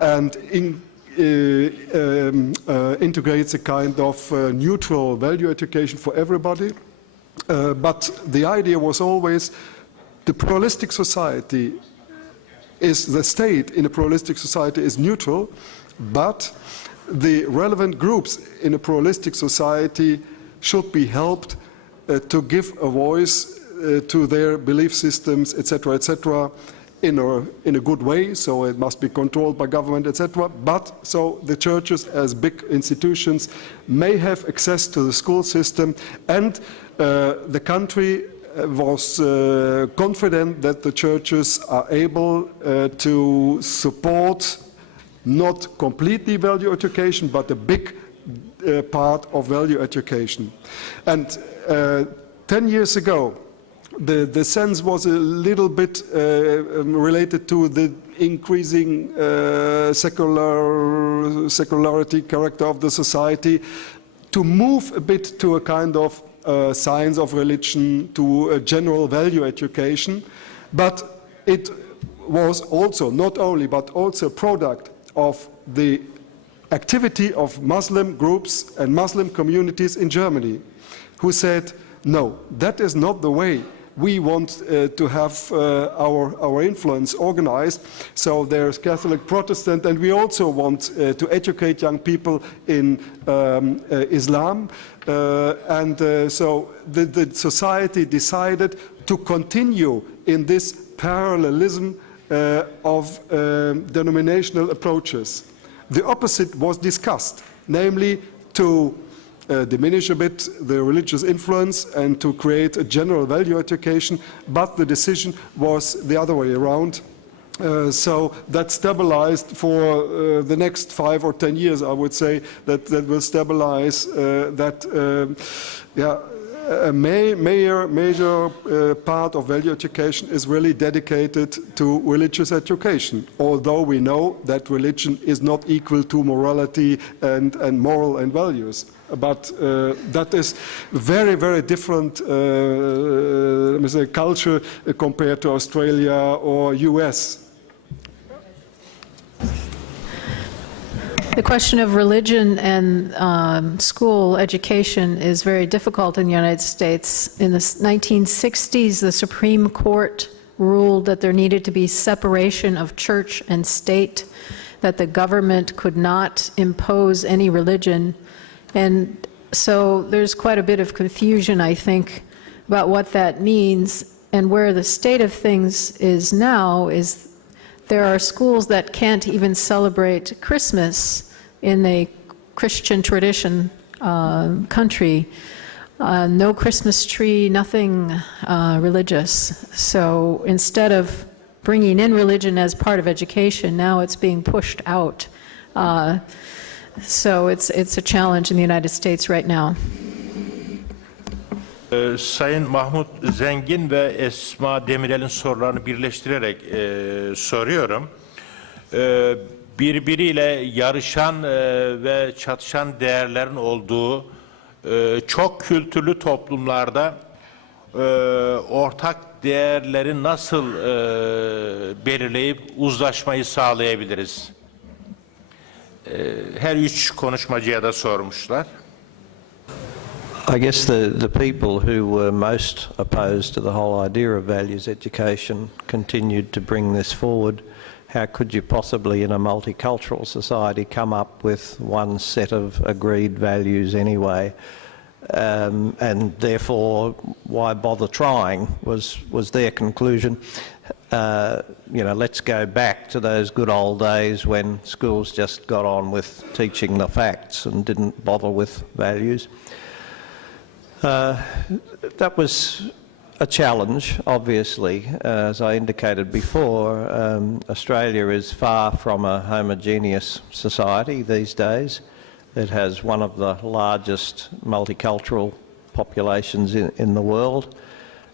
and integrates a kind of neutral value education for everybody. But the idea was always the pluralistic society is the state in a pluralistic society is neutral, but the relevant groups in a pluralistic society should be helped to give a voice to their belief systems, etc., in a good way. So it must be controlled by government, etc. But so the churches, as big institutions, may have access to the school system, and the country was confident that the churches are able to support not completely value education, but a big part of value education. And 10 years ago, the sense was a little bit related to the increasing secularity character of the society, to move a bit to a kind of science of religion, to a general value education. But it was also, not only, but also a product of the activity of Muslim groups and Muslim communities in Germany, who said, no, that is not the way we want to have our influence organized. So there's Catholic, Protestant, and we also want to educate young people in Islam. So the society decided to continue in this parallelism of denominational approaches. The opposite was discussed, namely to diminish a bit the religious influence and to create a general value education, but the decision was the other way around. So that stabilized for the next 5 or 10 years, I would say, that will stabilize a major part of value education is really dedicated to religious education, although we know that religion is not equal to morality and moral and values. But that is very, very different let me say, culture compared to Australia or US. The question of religion and school education is very difficult in the United States. In the 1960s, the Supreme Court ruled that there needed to be separation of church and state, that the government could not impose any religion. And so there's quite a bit of confusion, I think, about what that means. And where the state of things is now is there are schools that can't even celebrate Christmas in a Christian tradition country. No Christmas tree, nothing religious. So instead of bringing in religion as part of education, now it's being pushed out. So it's a challenge in the United States right now. Sayın Mahmut Zengin ve Esma Demirel'in sorularını birleştirerek soruyorum. Birbiriyle yarışan ve çatışan değerlerin olduğu çok kültürlü toplumlarda ortak değerleri nasıl belirleyip uzlaşmayı sağlayabiliriz? Her üç konuşmacıya da sormuşlar. I guess the people who were most opposed to the whole idea of values education continued to bring this forward. How could you possibly, in a multicultural society, come up with one set of agreed values anyway? And therefore, why bother trying was their conclusion. Let's go back to those good old days when schools just got on with teaching the facts and didn't bother with values. That was a challenge, obviously. As I indicated before, Australia is far from a homogeneous society these days. It has one of the largest multicultural populations in the world.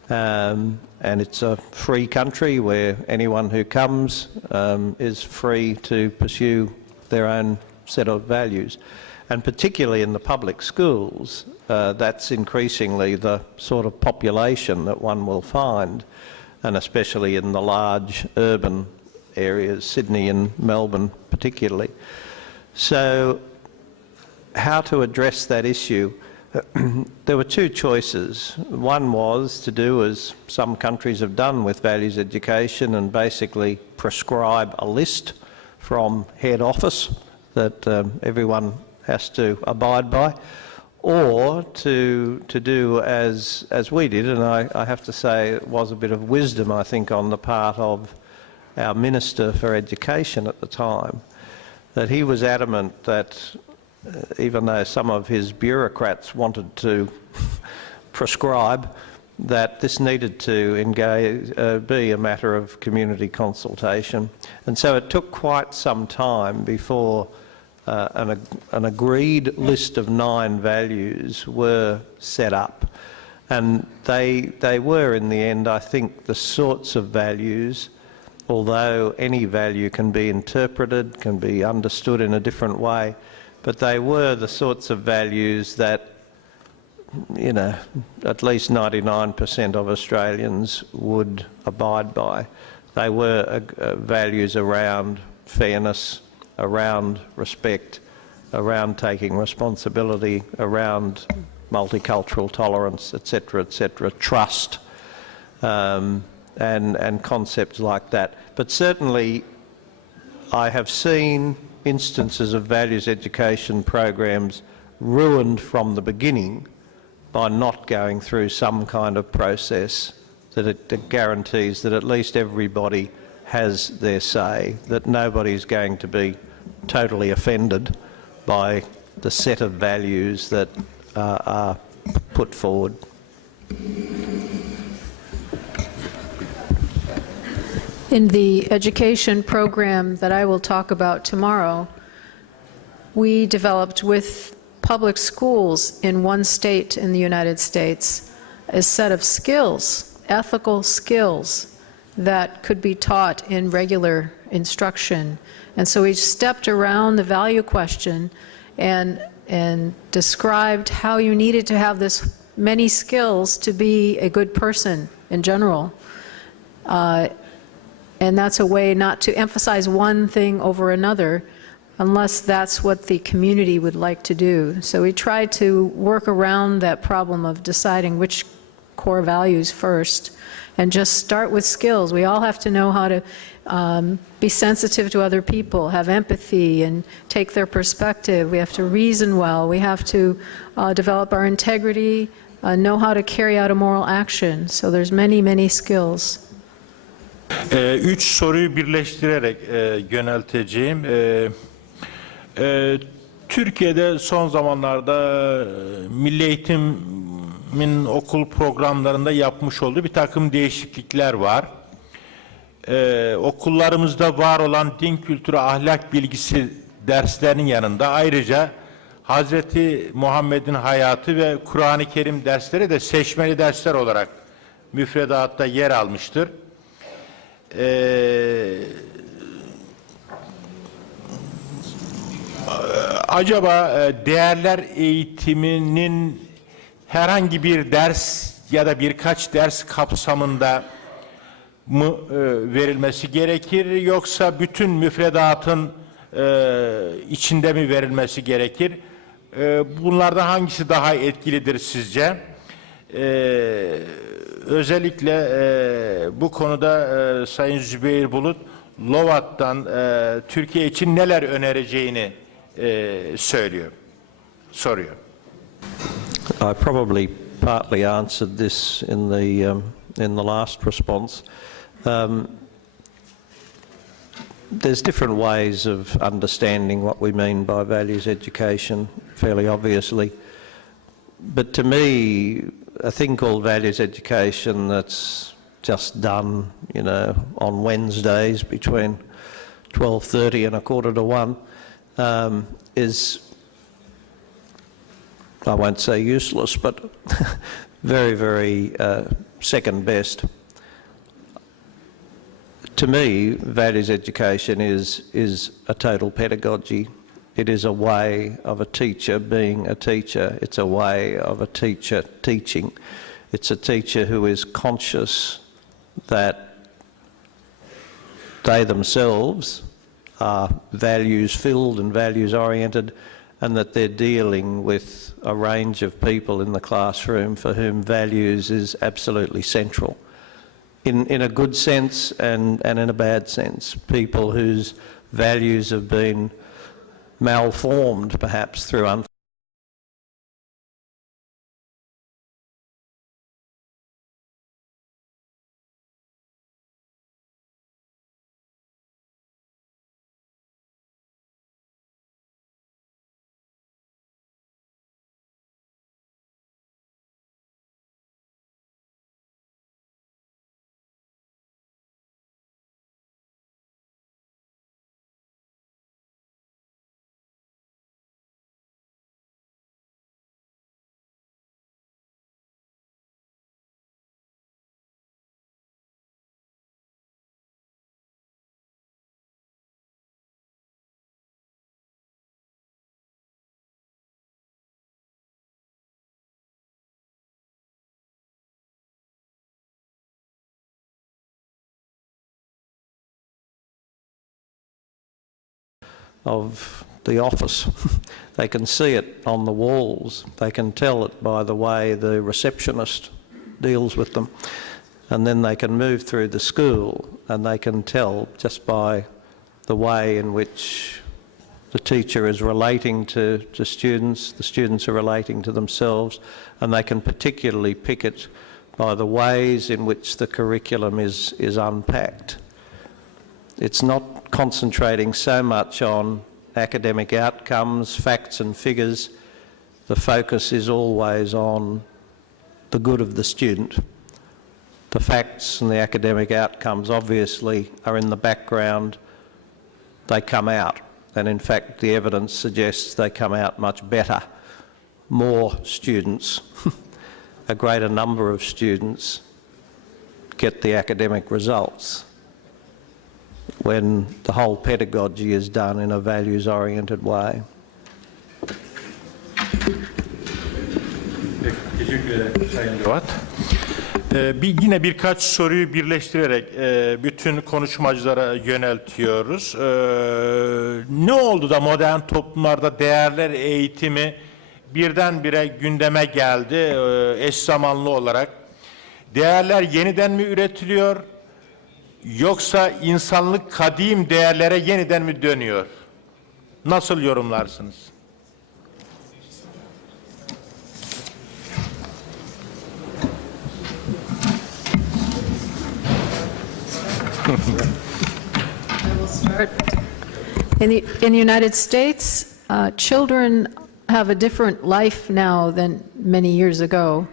And it's a free country where anyone who comes is free to pursue their own set of values. And particularly in the public schools, that's increasingly the sort of population that one will find, and especially in the large urban areas, Sydney and Melbourne particularly. So how to address that issue? There were two choices. One was to do as some countries have done with values education and basically prescribe a list from head office that everyone has to abide by, or to do as we did, and I have to say it was a bit of wisdom, I think, on the part of our Minister for Education at the time, that he was adamant that even though some of his bureaucrats wanted to prescribe, that this needed to be a matter of community consultation. And so it took quite some time before an agreed list of 9 values were set up. And they were, in the end, I think, the sorts of values, although any value can be interpreted, can be understood in a different way, but they were the sorts of values that, at least 99% of Australians would abide by. They were values around fairness, around respect, around taking responsibility, around multicultural tolerance, etc., trust, and concepts like that. But certainly I have seen instances of values education programs ruined from the beginning by not going through some kind of process that guarantees that at least everybody has their say, that nobody's going to be totally offended by the set of values that are put forward. In the education program that I will talk about tomorrow, we developed with public schools in one state in the United States a set of skills, ethical skills, that could be taught in regular instruction. And so we stepped around the value question and described how you needed to have this many skills to be a good person in general. And that's a way not to emphasize one thing over another unless that's what the community would like to do. So we tried to work around that problem of deciding which core values first and just start with skills. We all have to know how to be sensitive to other people, have empathy and take their perspective. We have to reason well. We have to develop our integrity, know how to carry out a moral action. So there's many, many skills. Üç soruyu birleştirerek yönelteceğim. Türkiye'de son zamanlarda milli eğitimin okul programlarında yapmış olduğu bir takım değişiklikler var. Okullarımızda var olan din kültürü, ahlak bilgisi derslerinin yanında ayrıca Hazreti Muhammed'in hayatı ve Kur'an-ı Kerim dersleri de seçmeli dersler olarak müfredatta yer almıştır. Acaba değerler eğitiminin herhangi bir ders ya da birkaç ders kapsamında mı verilmesi gerekir, yoksa bütün müfredatın içinde mi verilmesi gerekir? Bunlardan hangisi daha etkilidir sizce? Özellikle bu konuda Sayın Zübeyir Bulut Lovat'tan Türkiye için neler önereceğini soruyor. I probably partly answered this in the last response. There's different ways of understanding what we mean by values education, fairly obviously. But to me, a thing called values education that's just done, you know, on Wednesdays between 12:30 and 1:45 is, I won't say useless, but very, very second best. To me, values education is a total pedagogy. It is a way of a teacher being a teacher. It's a way of a teacher teaching. It's a teacher who is conscious that they themselves are values-filled and values-oriented, and that they're dealing with a range of people in the classroom for whom values is absolutely central. In a good sense and in a bad sense. People whose values have been malformed perhaps through of the office. They can see it on the walls. They can tell it by the way the receptionist deals with them. And then they can move through the school and they can tell just by the way in which the teacher is relating to students, the students are relating to themselves, and they can particularly pick it by the ways in which the curriculum is unpacked. It's not concentrating so much on academic outcomes, facts and figures. The focus is always on the good of the student. The facts and the academic outcomes obviously are in the background. They come out, and in fact the evidence suggests they come out much better. More students, a greater number of students get the academic results when the whole pedagogy is done in a values-oriented way. Teşekkür ederim Sayın Cevat. Yine birkaç soruyu birleştirerek bütün konuşmacılara yöneltiyoruz. Ne oldu da modern toplumlarda değerler eğitimi birdenbire gündeme geldi eş zamanlı olarak? Değerler yeniden mi üretiliyor yoksa insanlık kadim değerlere yeniden mi dönüyor? Nasıl yorumlarsınız? I will start. In the United States, children have a different life now than many years ago.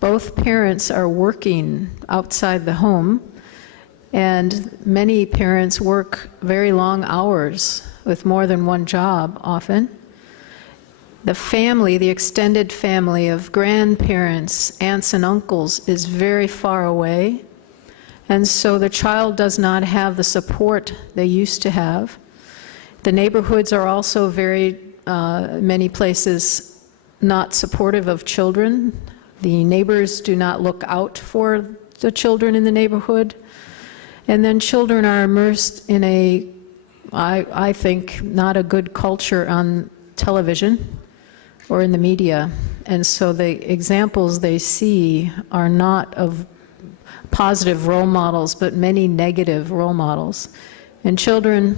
Both parents are working outside the home, and many parents work very long hours with more than one job often. The family, the extended family of grandparents, aunts and uncles is very far away. And so the child does not have the support they used to have. The neighborhoods are also very, many places, not supportive of children. The neighbors do not look out for the children in the neighborhood. And then children are immersed in a, I think, not a good culture on television or in the media. And so the examples they see are not of positive role models, but many negative role models. And children,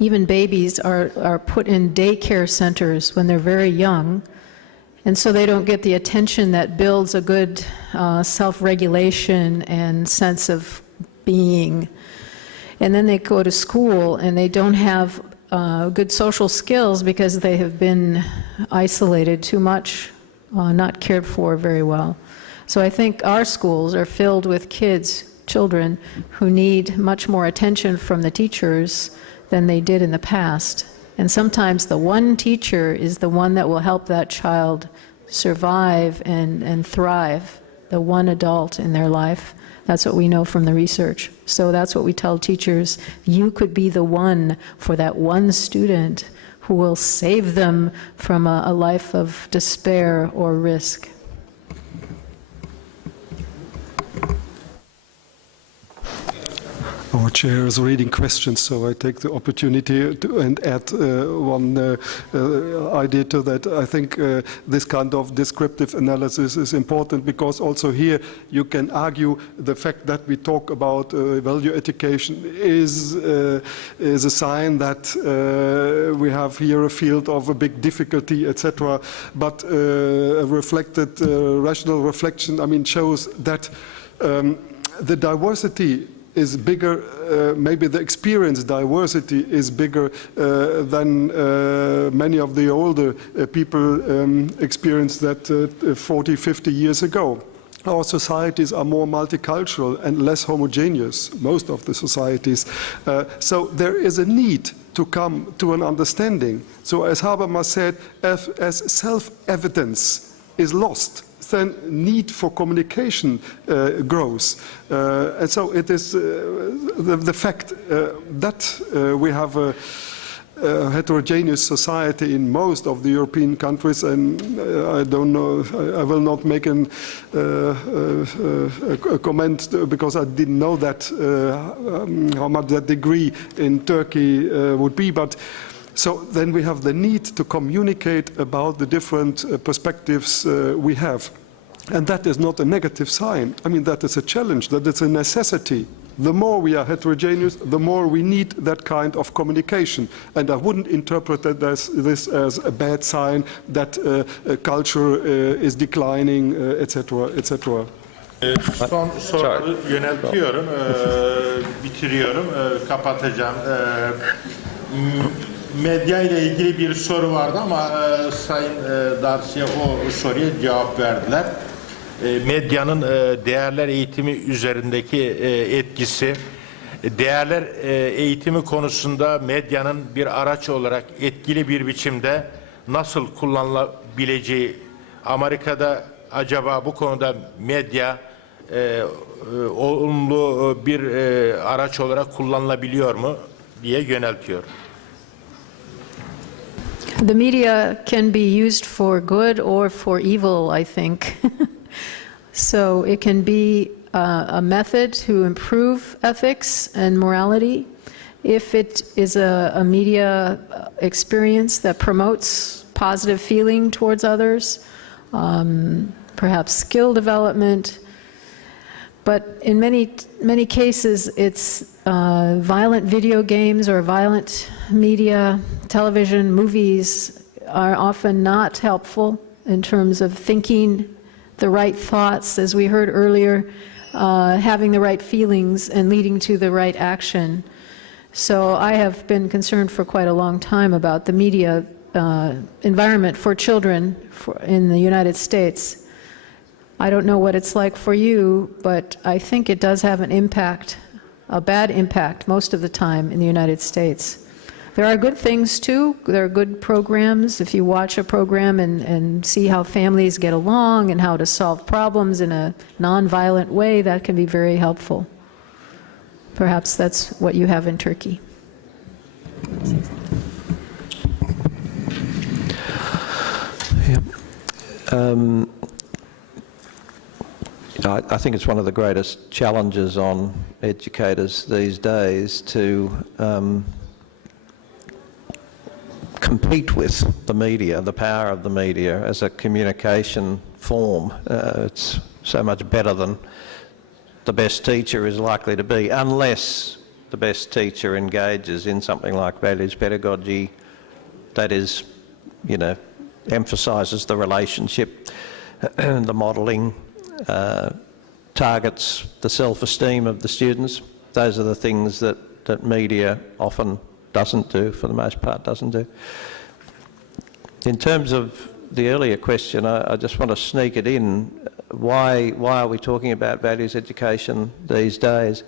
even babies, are put in daycare centers when they're very young, and so they don't get the attention that builds a good self-regulation and sense of being. And then they go to school and they don't have good social skills because they have been isolated too much, not cared for very well. So I think our schools are filled with kids, children, who need much more attention from the teachers than they did in the past. And sometimes the one teacher is the one that will help that child survive and thrive, the one adult in their life. That's what we know from the research. So that's what we tell teachers. You could be the one for that one student who will save them from a life of despair or risk. Our chair is reading questions, so I take the opportunity to add one idea to that. I think this kind of descriptive analysis is important because also here you can argue the fact that we talk about value education is a sign that we have here a field of a big difficulty, etc. But a reflected, rational reflection, I mean, shows that the diversity is bigger, maybe the experience diversity is bigger than many of the older people experienced that 40, 50 years ago. Our societies are more multicultural and less homogeneous, most of the societies. So there is a need to come to an understanding. So as Habermas said, as self-evidence is lost, then need for communication grows. And so it is the fact that we have a heterogeneous society in most of the European countries, and I don't know, I will not make a comment because I didn't know that how much that degree in Turkey would be, but So then we have the need to communicate about the different perspectives we have. And that is not a negative sign. I mean, that is a challenge, that is a necessity. The more we are heterogeneous, the more we need that kind of communication. And I wouldn't interpret that this as a bad sign that culture is declining, etc., etc. Son soruyu yöneltiyorum, bitiriyorum, kapatacağım. Medya ile ilgili bir soru vardı ama Sayın Darcy'ye o soruya cevap verdiler. Medyanın değerler eğitimi üzerindeki etkisi, değerler eğitimi konusunda medyanın bir araç olarak etkili bir biçimde nasıl kullanılabileceği, Amerika'da acaba bu konuda medya olumlu bir araç olarak kullanılabiliyor mu diye yöneltiyor. The media can be used for good or for evil, I think. So it can be a method to improve ethics and morality. If it is a media experience that promotes positive feeling towards others, perhaps skill development. But in many cases, it's violent video games or violent media, television, movies are often not helpful in terms of thinking the right thoughts, as we heard earlier, having the right feelings and leading to the right action. So I have been concerned for quite a long time about the media environment for children in the United States. I don't know what it's like for you, but I think it does have an impact, a bad impact most of the time in the United States. There are good things too. There are good programs. If you watch a program and see how families get along and how to solve problems in a non-violent way, that can be very helpful. Perhaps that's what you have in Turkey. I think it's one of the greatest challenges on educators these days to compete with the media, the power of the media as a communication form. It's so much better than the best teacher is likely to be, unless the best teacher engages in something like values pedagogy that is, you know, emphasises the relationship, the modelling, targets the self-esteem of the students. Those are the things that media often doesn't do, for the most part doesn't do. In terms of the earlier question, I just want to sneak it in. Why are we talking about values education these days?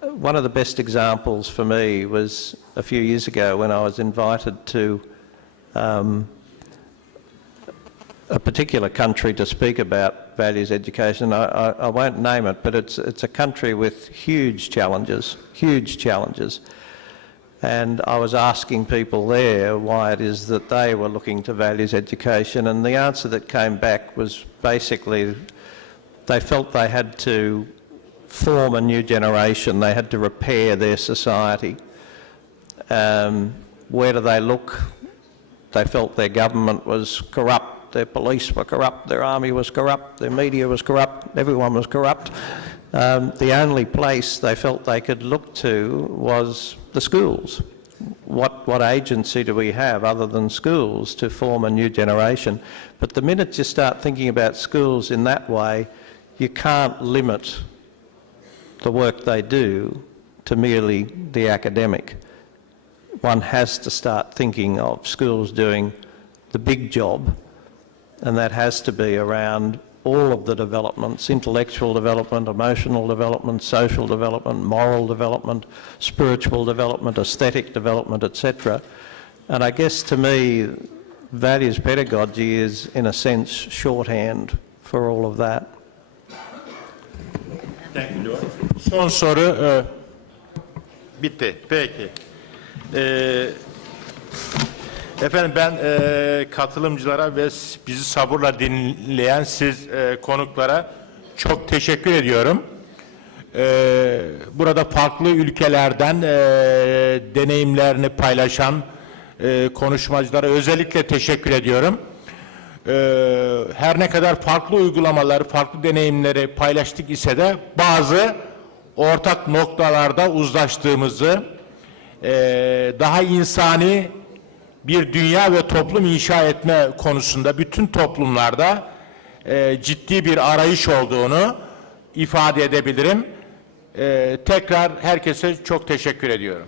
One of the best examples for me was a few years ago when I was invited to a particular country to speak about values education. I won't name it, but it's a country with huge challenges. And I was asking people there why it is that they were looking to values education, and the answer that came back was basically they felt they had to form a new generation, they had to repair their society. Where do they look? They felt their government was corrupt, their police were corrupt, their army was corrupt, their media was corrupt, everyone was corrupt. The only place they felt they could look to was the schools. What agency do we have other than schools to form a new generation? But the minute you start thinking about schools in that way, you can't limit the work they do to merely the academic. One has to start thinking of schools doing the big job, and that has to be around all of the developments: intellectual development, emotional development, social development, moral development, spiritual development, aesthetic development, etc. And I guess to me, values pedagogy is in a sense shorthand for all of that. Son soru bitti. Peki. Efendim ben katılımcılara ve bizi sabırla dinleyen siz konuklara çok teşekkür ediyorum. Burada farklı ülkelerden deneyimlerini paylaşan konuşmacılara özellikle teşekkür ediyorum. Her ne kadar farklı uygulamaları, farklı deneyimleri paylaştık ise de bazı ortak noktalarda uzlaştığımızı, daha insani bir dünya ve toplum inşa etme konusunda bütün toplumlarda ciddi bir arayış olduğunu ifade edebilirim. Tekrar herkese çok teşekkür ediyorum.